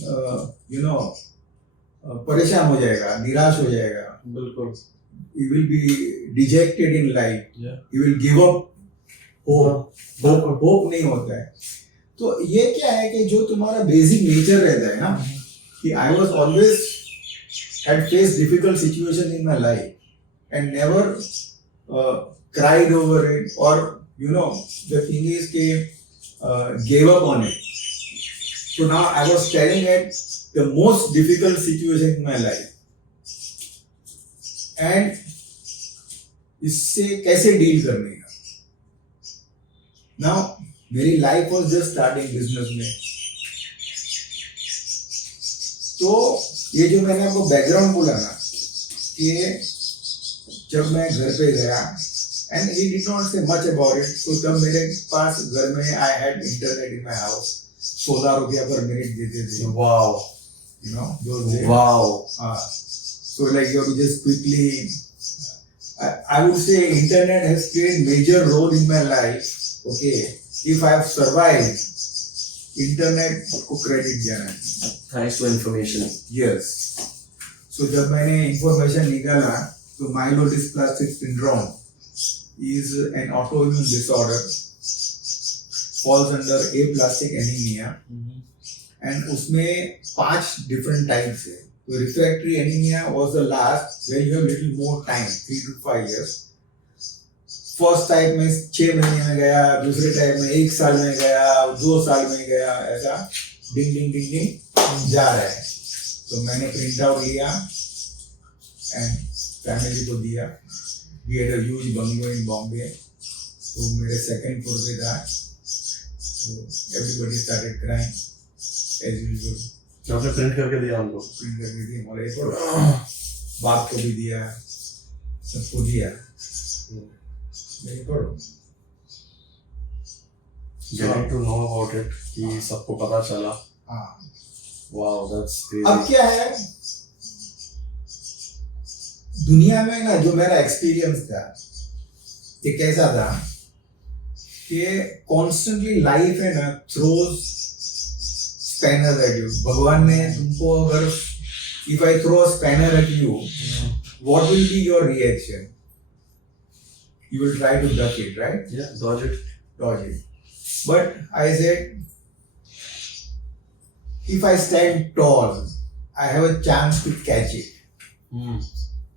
परेशान हो जाएगा, निराश हो जाएगा, बिल्कुल, he will be dejected in life, he will give up hope नहीं होता है। तो ये क्या है कि जो तुम्हारा बेसिक नेचर रहता है ना, कि I was always had faced difficult situations in my life and never cried over it, or the thing is कि gave up on it. So now I was staring at the most difficult situation in my life and इससे कैसे deal करने का। Now मेरी life was just starting business में, तो ये जो मैंने आपको बैकग्राउंड बोला ना, कि जब मैं घर पे गया एंड ही डिड नॉट से मच अबाउट इट, तो तब मेरे पास घर में I had internet in my house, 16 रुपया पर मिनट देते थे। Wow, wow, so like you have to just quickly, I would say internet has played major role in my life. Okay, if I have survived, internet को credit जाना चाहिए। Thanks to information. Yes. So जब मैंने information निकाला, तो myelodysplastic syndrome is an autoimmune disorder, falls under aplastic anemia, and उसमें 5 different types है। So refractory anemia was the last, where you have little more time, 3 to 5 years. First type में 6 महीने में गया, दूसरे टाइप में 1 साल में गया, 2 साल में गया, ऐसा डिंग डिंग डिंग डिंग जा रहा है। तो मैंने प्रिंट आउट लिया एंड फैमिली को दिया। We had a huge bungalow in Bombay, तो मेरे सेकंड फ्लोर पे था, so everybody started crying as usual. आपने प्रिंट करके दिया उनको? प्रिंट करके दिया, हमारे बाप को भी दिया, सबको दिया। नहीं पढ़ो, getting to know about it कि सबको पता चला। हाँ, wow, that's crazy। अब क्या है दुनिया में ना, जो मेरा एक्सपीरियंस था, ये कैसा था कि कॉन्स्टेंटली लाइफ है ना थ्रोज स्पैनर एट यू। भगवान ने तुमको अगर if I throw a spanner at you, what will be your reaction? You will try to duck it, right? Yeah, dodge it. Dodge it. But I said, if I stand tall, I have a chance to catch it.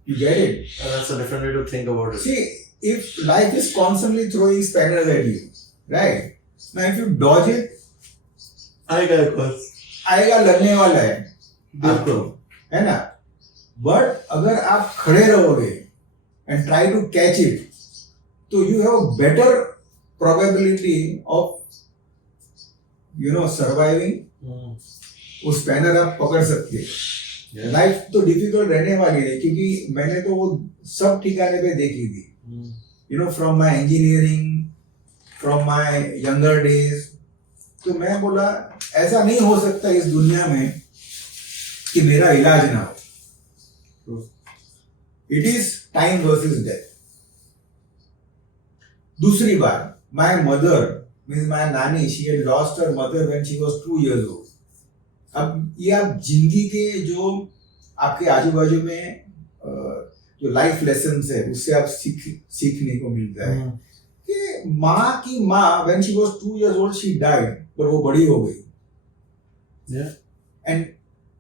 You get it? That's a different way to think about it. See, if life is constantly throwing spanners at you, right? Now if you dodge it, आएगा, लगने वाला है आपको, है ना? But अगर आप खड़े रहोगे and try to catch it, तो you have a better probability of surviving. वो स्पैनर आप पकड़ सकते हैं। लाइफ तो डिफिकल्ट रहने वाली है, क्योंकि मैंने तो वो सब ठिकाने पे देखी थी, from my engineering from my younger days. तो मैं बोला ऐसा नहीं हो सकता इस दुनिया में कि मेरा इलाज ना हो। It is time versus death. दूसरी बार, माय मदर मीन्स माय नानी, she had lost her mother when she was 2 years old। अब ये आप जिंदगी के जो आपके आजू बाजू में जो लाइफ लेसन्स है उससे आप सीखने को मिलता है कि माँ की माँ when she was 2 years old she died, पर वो बड़ी हो गई। And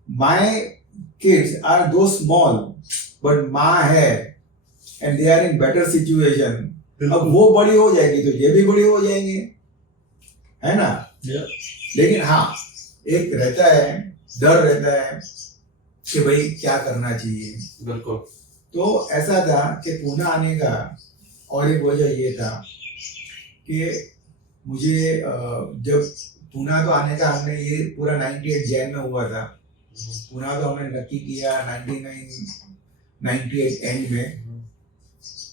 my kids are too small, but माँ है and they are in better situation. अब वो बड़ी हो जाएगी तो ये भी बड़ी हो जाएंगे, है ना? लेकिन हाँ, एक रहता है, डर रहता है कि भाई क्या करना चाहिए। बिल्कुल। तो ऐसा था कि पुणे आने का और एक वजह ये था कि मुझे जब पुणे तो आने का हमने ये पूरा 98 जैन में हुआ था। पुणे तो हमने नक्की किया 98 एंड में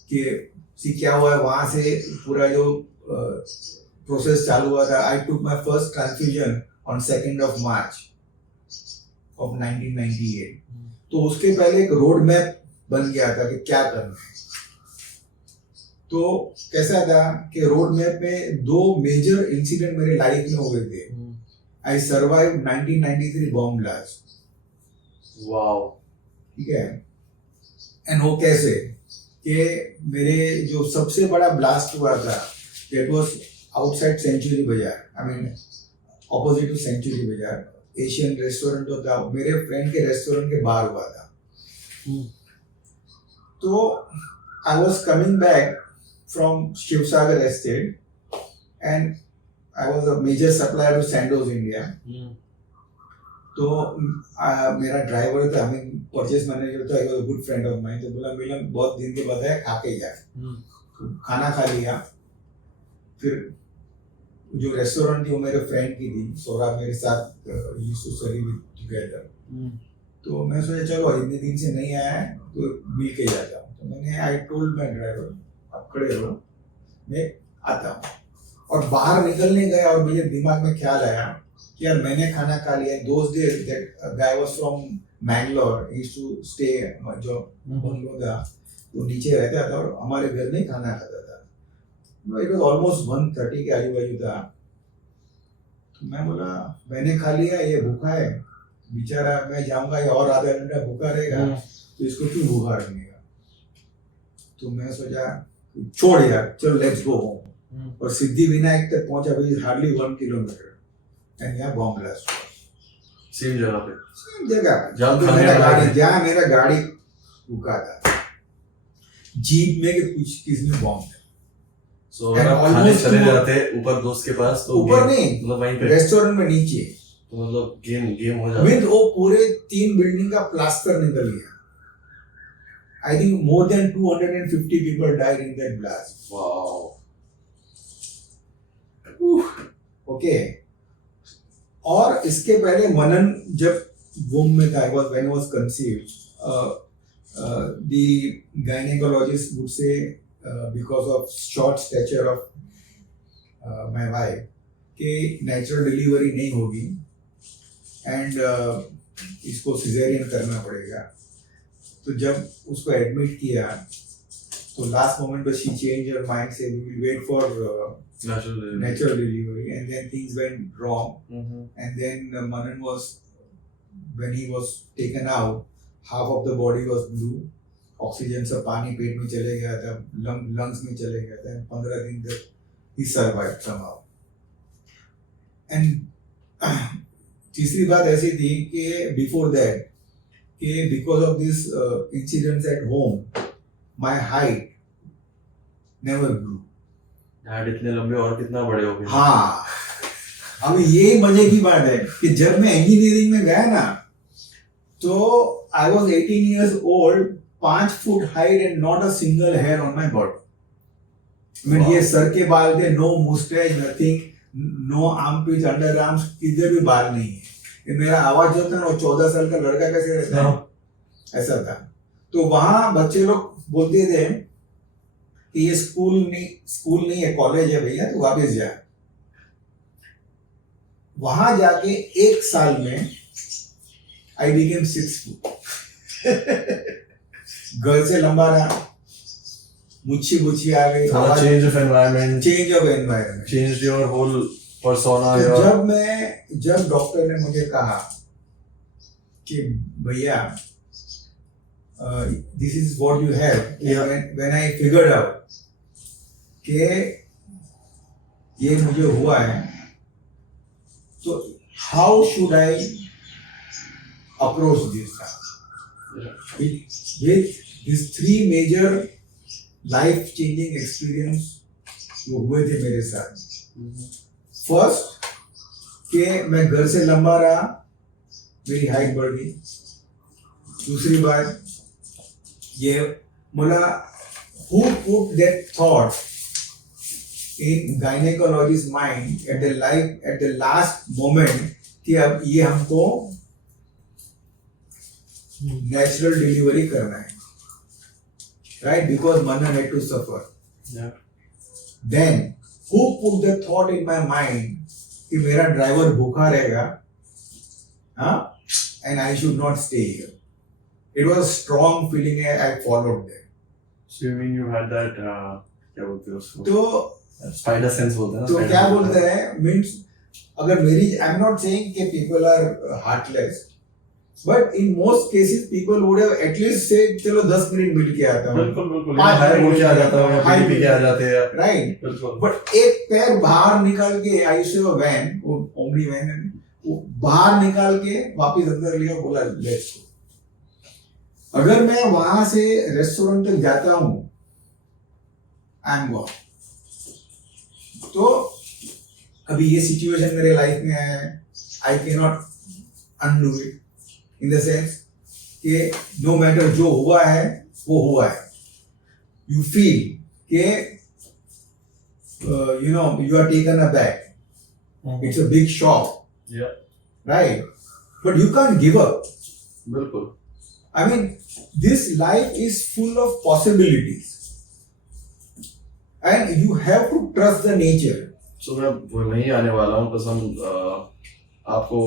कि क्या हुआ है। वहां से पूरा जो प्रोसेस चालू हुआ था। I took my first transfusion on 2nd of March of 1998। तो उसके पहले एक रोड मैप बन गया था कि क्या करना है। तो कैसा था कि रोड मैप में 2 मेजर इंसिडेंट मेरे लाइफ में हुए थे। I survive 1993 bomb blast. Wow. ठीक है। एंड वो कैसे कि मेरे जो सबसे बड़ा ब्लास्ट हुआ था that was outside Century Bazaar, I mean opposite to Century Bazaar. Asian restaurant होता, मेरे फ्रेंड के रेस्टोरेंट के बाहर हुआ था। तो I was coming back from Shivsagar estate and I was a major supplier to Sandoz India. तो मेरा ड्राइवर था, हमें परचेज मैनेजर था, he was a good friend of mine. तो बोला मिलन बहुत दिन के बाद है, खा के जा। तो खाना खा लिया। फिर जो रेस्टोरेंट थी वो मेरे फ्रेंड की थी, सौरभ मेरे साथ यूज्ड टू स्टडी टुगेदर। तो मैं सोचा चलो इतने दिन से नहीं आया है तो मिल के जाता हूँ। तो मैंने आई टोल्ड माय ड्राइवर आप खड़े रहो, मैं आता हूँ। और बाहर निकलने गया और मुझे दिमाग में ख्याल आया कि यार मैंने खाना खा लिया। दोस्त days that guy was from Mangalore, he used to stay, जो बंगलो था वो नीचे रहता था और हमारे घर में खाना खाता था। इट वाज ऑलमोस्ट 1:30 के आजू बाजू था। तो मैं बोला मैंने खा लिया, ये भूखा है बेचारा, मैं जाऊंगा ये और आधा घंटा भूखा रहेगा, तो इसको क्यों भूखा रखने का। तो मैं सोचा छोड़ यार, चलो लेट्स गो होम। और सिद्धि विनायक तक पहुंचा, भाई हार्डली 1 किलोमीटर। एंड यहाँ बॉम्ब ब्लास्ट हुआ सेम जगह पे, सेम जगह जहाँ मेरा गाड़ी रुका था, जीप में कि कुछ किसने बॉम्ब था। सो खाने चले जाते ऊपर दोस्त के पास, तो ऊपर नहीं, मतलब वहीं पे रेस्टोरेंट में नीचे। तो मतलब गेम हो जाता विद वो पूरे 3 बिल्डिंग का प्लास्टर निकल गया। I think more than 250 people died in that blast. Wow. Okay. और इसके पहले मनन जब वुम में था, when I was conceived, the gynaecologist would say because of short stature of my wife कि नेचुरल डिलीवरी नहीं होगी एंड इसको सिजेरियन करना पड़ेगा। तो जब उसको एडमिट किया तो लास्ट मोमेंट पर she change her mind, say we will wait for natural delivery, and then things went wrong. And then Manan was, when he was taken out, half of the body was blue. Oxygen से पानी पेट में चले गया था, lungs में चले गया था। 15 दिन तक ही सर्वाइव्ड समहाउ। एंड तीसरी बात ऐसी थी कि बिफोर दैट कि because of this incidents at home my height never grew. Height इतने लंबे और कितना बड़े हो गए। हाँ, अब ये मजे की बात है कि जब मैं इंजीनियरिंग में गया ना, तो I was 18 years old, 5 foot height and not a single hair on my body. I mean, ये सर के बाल थे, no mustache, nothing, no armpits, underarms, किधर भी बाल नहीं है। ये मेरा आवाज जो था ना, वो 14 साल का लड़का कैसे रहता है, ऐसा था। तो वहाँ बच्चे लोग बोलते थे कि ये स्कूल नहीं है, कॉलेज है भैया, तो वापस जा। वहां जाके 1 साल में आई बिकेम 6 फुट। घर से लंबा रहा, मुच्छी बुच्छी आ गई, change of environment, change your whole persona. तो जब डॉक्टर ने मुझे कहा कि भैया this is what you have, when I figured out कि ये मुझे हुआ है, तो how should I approach this with these 3 major life changing experience जो हुए थे मेरे साथ। फर्स्ट कि मैं घर से लंबा रहा, मेरी हाइट बढ़ गई। दूसरी बात ये बोला, who put that thought in gynecologist's mind at the last moment कि अब ये हमको नेचुरल डिलीवरी करना है, right, because mother had to suffer. Then who put the thought in my mind कि मेरा ड्राइवर भूखा रहेगा, हाँ, and I should not stay here. It was a strong feeling, I followed that. So you mean you had that क्या बोलते हैं उसको, तो स्पाइडर सेंस बोलते हैं ना। तो क्या बोलते हैं, मींस अगर मेरी, आई एम नॉट सेइंग कि people are heartless, but in most cases people would have at least say चलो 10 मिनट मिल के आता हूं, बिल्कुल हाई बोल के आ जाता हूं या पी के आ जाते हैं, राइट। बिल्कुल। बट एक पैर बाहर निकाल के, आई से वैन, वो ओमनी वैन है, वो बाहर निकाल के वापस अंदर लिया, बोला लेट्स गो। अगर मैं वहां से रेस्टोरेंट तक जाता हूं, आई एम गॉन। तो अभी ये सिचुएशन मेरे लाइफ में आया है, I can not undo it, in the sense कि नो मैटर जो हुआ है वो हुआ है। यू फील कि you know you are taken aback, it's a big shock, right, but you can't give up. बिल्कुल। I mean this life is full of possibilities and you have to trust the nature. So मैं वहीं आने वाला हूँ, बस हम आपको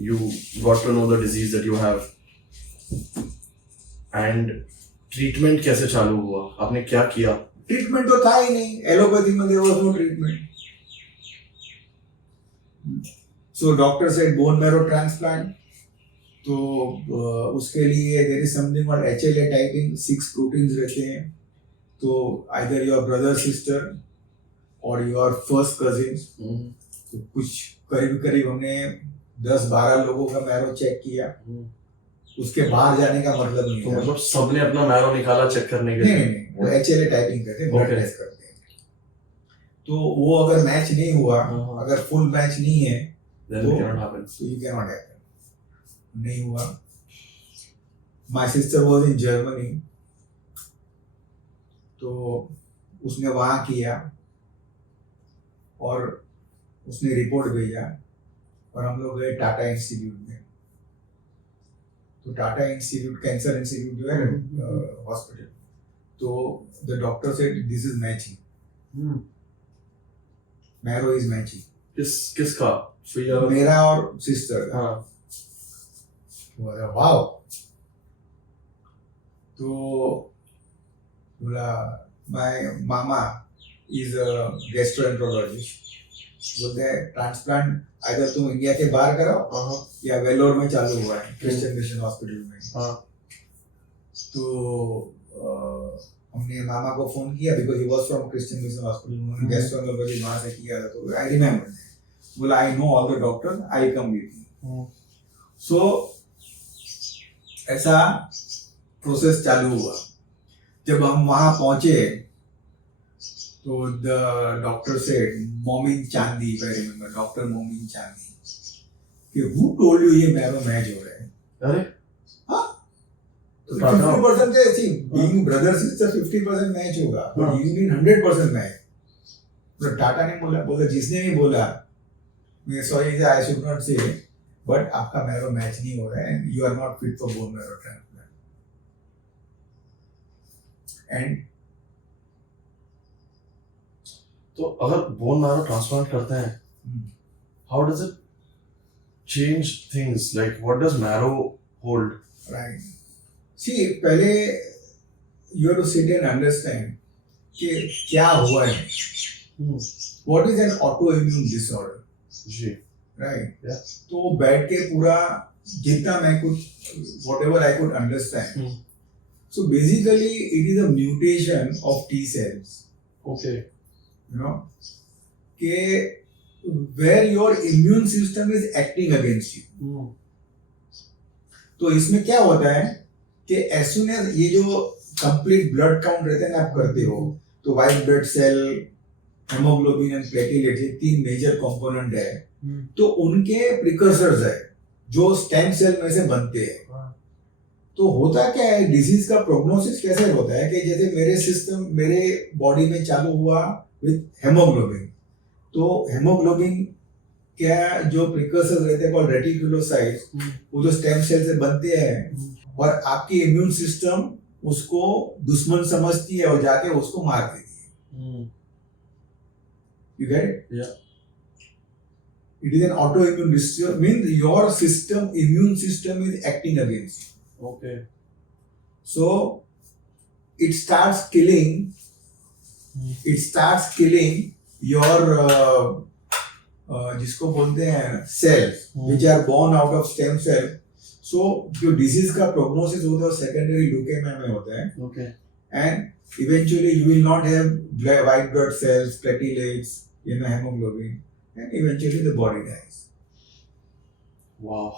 you got to know the disease that you have and treatment कैसे चालू हुआ, आपने क्या किया? ट्रीटमेंट तो था ही नहीं, एलोपैथी में there was no treatment, so doctor said bone marrow transplant। तो उसके लिए there is something called HLA typing, 6 proteins रहते हैं, तो either your brother sister or your first cousins। तो कुछ करीब हमने 10-12 लोगों का मैरो चेक किया, उसके बाहर जाने का मतलब नहीं तो मतलब सबने अपना मैरो निकाला चेक करने के लिए? नहीं, वो HLA टाइपिंग करते हैं, ब्लड टेस्ट करते हैं। तो वो अगर मैच नहीं हुआ, अगर फुल मैच नहीं है, then it cannot happen, so you cannot happen, नहीं हुआ। My sister was in Germany, तो उसने वहाँ किया और उसने रिपोर्ट भेजा और हम लोग गए टाटा इंस्टीट्यूट में। तो टाटा इंस्टीट्यूट, कैंसर इंस्टीट्यूट जो है हॉस्पिटल, तो the doctor said this is matching, marrow is matching. किसका? मेरा और सिस्टर का। वाओ। तो बोला my mama is a gastroenterologist, बोलते हैं ट्रांसप्लांट अगर तुम इंडिया के बाहर कराओ या वेलोर में चालू हुआ है, क्रिश्चियन मिशन हॉस्पिटल में। तो हमने मामा को फोन किया, because he was from Christian mission hospital, उन्होंने गैस्ट्रोएंटरोलॉजी वहां से किया था, तो आई रिमेंबर। बोला I know all the doctors, I come with you. So ऐसा प्रोसेस चालू हुआ। जब हम वहां पहुंचे तो द डॉक्टर सेड, मोमिन चांदी, I remember, doctor Momin Chandi, कि हु टोल्ड यू ये मैरो मैच हो रहा है? अरे हाँ, तो 50% के see being brother sister 50% match होगा, बट यू नीड 100% मैच। तो टाटा ने बोला जिसने भी बोला, मैं sorry I should not say, but आपका मैरो मैच नहीं हो रहा है, you are not fit for bone marrow transplant. And तो अगर बोन मैरो ट्रांसप्लांट करते हैं, how does it change things? Like what does marrow hold? Right, see पहले you have to sit and understand कि क्या हुआ है, what is an autoimmune disorder, जी, राइट. Yeah. तो बैठ के पूरा जितना मैं कुछ whatever I could understand. So basically it is a mutation of T cells, okay, you know, के where your immune system is acting against you. तो इसमें क्या होता है कि as soon as ये जो complete blood count रहता है ना आप करते हो, तो white blood cell, hemoglobin and platelets, ये 3 मेजर कंपोनेंट है. तो उनके प्रिकर्सर्स है जो स्टेम सेल में से बनते हैं. तो होता क्या है, डिजीज का प्रोग्नोसिस कैसे होता है कि जैसे मेरे बॉडी में चालू हुआ विद हेमोग्लोबिन, तो हेमोग्लोबिन क्या जो प्रिकर्सर्स रहते हैं कॉल्ड रेटिकुलोसाइट्स, वो जो स्टेम सेल से बनते हैं और आपकी इम्यून सिस्टम उसको दुश्मन समझती है और जाके उसको मार देती है. You get it? Yeah. It is an autoimmune disorder, means your immune system is acting against you. Okay. So it starts killing your जिसको बोलते हैं cells which are born out of stem cell. So जो disease का prognosis होता है secondary leukemia में होता है. Okay. And eventually you will not have white blood cells, platelets, hemoglobin. And eventually the body dies. Wow,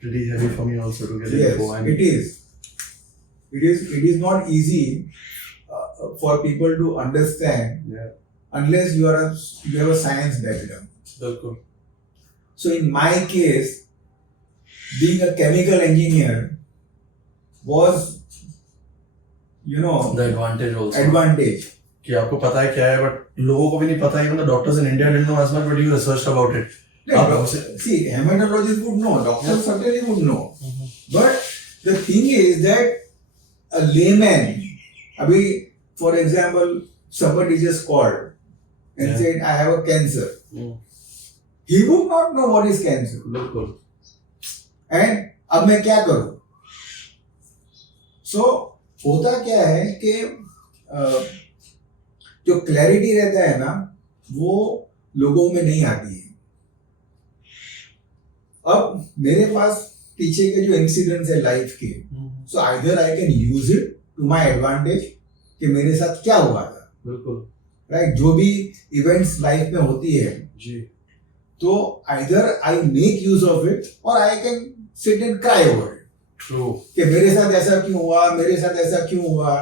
pretty heavy for me also to get Yes, info. And it is. It is not easy for people to understand Yeah. unless you have a science background. बिल्कुल. So in my case, being a chemical engineer was, The advantage also. advantage. कि आपको पता है क्या है, but लोगों को भी नहीं पता. Even the doctors in India didn't know as much, but you researched about it. See, hematologists would know, doctors certainly would know. But the thing is that a layman, abhi, for example, somebody just called and said, I have a cancer. He would not know what is cancer. बिल्कुल. And अब मैं क्या करूं? So होता क्या है कि जो क्लैरिटी रहता है ना वो लोगों में नहीं आती है. अब मेरे पास पीछे के जो इंसिडेंट्स है लाइफ के, so either I can use it to my advantage कि मेरे साथ क्या हुआ था. बिल्कुल. राइट, जो भी इवेंट्स लाइफ में होती है जी, तो either I make use of it और I can sit and cry over it. True. कि मेरे साथ ऐसा क्यों हुआ, मेरे साथ ऐसा क्यों हुआ,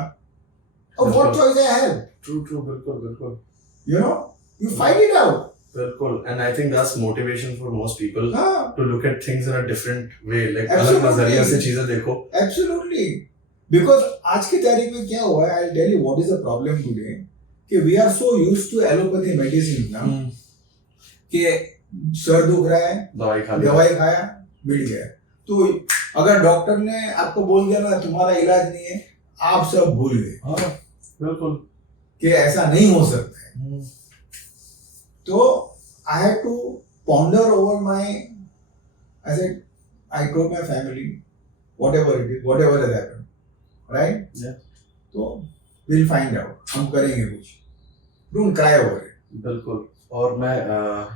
और what choice I have. True. बिल्कुल. You find it out. बिल्कुल. And I think that's motivation for most people हाँ, to look at things in a different way. Like अलग Absolutely. नजरिया से चीजें देखो. absolutely. Because आज की तारीख में क्या हुआ है, I'll tell you what is the problem today, कि we are so used to allopathy medicine ना, कि सर दुख रहा है, दवाई खाया, मिल गया. तो अगर डॉक्टर ने आपको बोल दिया ना तुम्हारा इलाज नहीं है, आप सब भूल गए. हाँ, बिल्कुल. कि ऐसा नहीं हो सकता है. तो I had to ponder over I said, I told my family, whatever it is, whatever has happened, right? Yeah. तो we'll find out. हम करेंगे कुछ. Don't cry over it. बिल्कुल. और मैं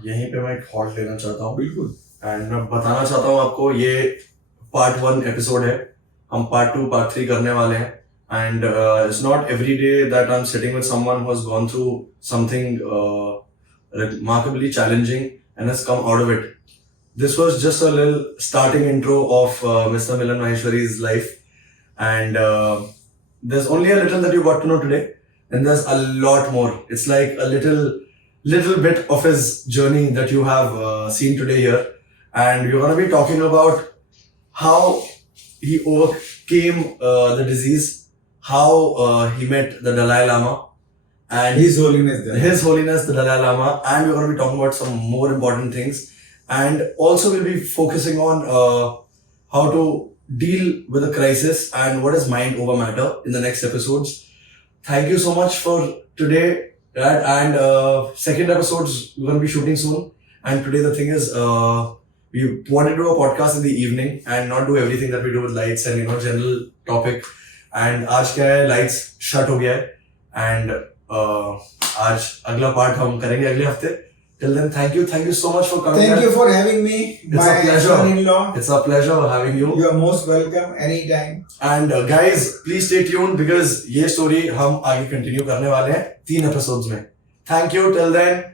यहीं पे मैं एक हॉट लेना चाहता हूँ. बिल्कुल. एंड मैं बताना चाहता हूँ आपको, ये पार्ट 1 एपिसोड है. हम पार्ट 2 पार्ट 3 करने वाले हैं. And it's not every day that I'm sitting with someone who has gone through something remarkably challenging and has come out of it. This was just a little starting intro of Mr. Milan Maheshwari's life. And there's only a little that you got to know today. And there's a lot more. It's like a little bit of his journey that you have seen today here. And we're going to be talking about how he overcame the disease, how he met the Dalai Lama, and His Holiness. His Holiness the Dalai Lama, and we're going to be talking about some more important things, and also we'll be focusing on how to deal with a crisis and what is mind over matter in the next episodes. Thank you so much for today. Right, and second episode's we're gonna be shooting soon. And today the thing is, we wanted to do a podcast in the evening and not do everything that we do with lights and general topic. And आज क्या है, lights shut हो गया है and आज अगला part हम करेंगे अगले हफ्ते. Till then, thank you so much for coming. Thank you for having me. It's a pleasure. Son-in-law. It's a pleasure having you. You are most welcome anytime. And guys, please stay tuned because ये story हम आगे continue करने वाले हैं 3 episodes में. Thank you. Till then,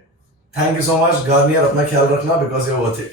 thank you so much. Garnier, अपना ख्याल रखना because you're worth it.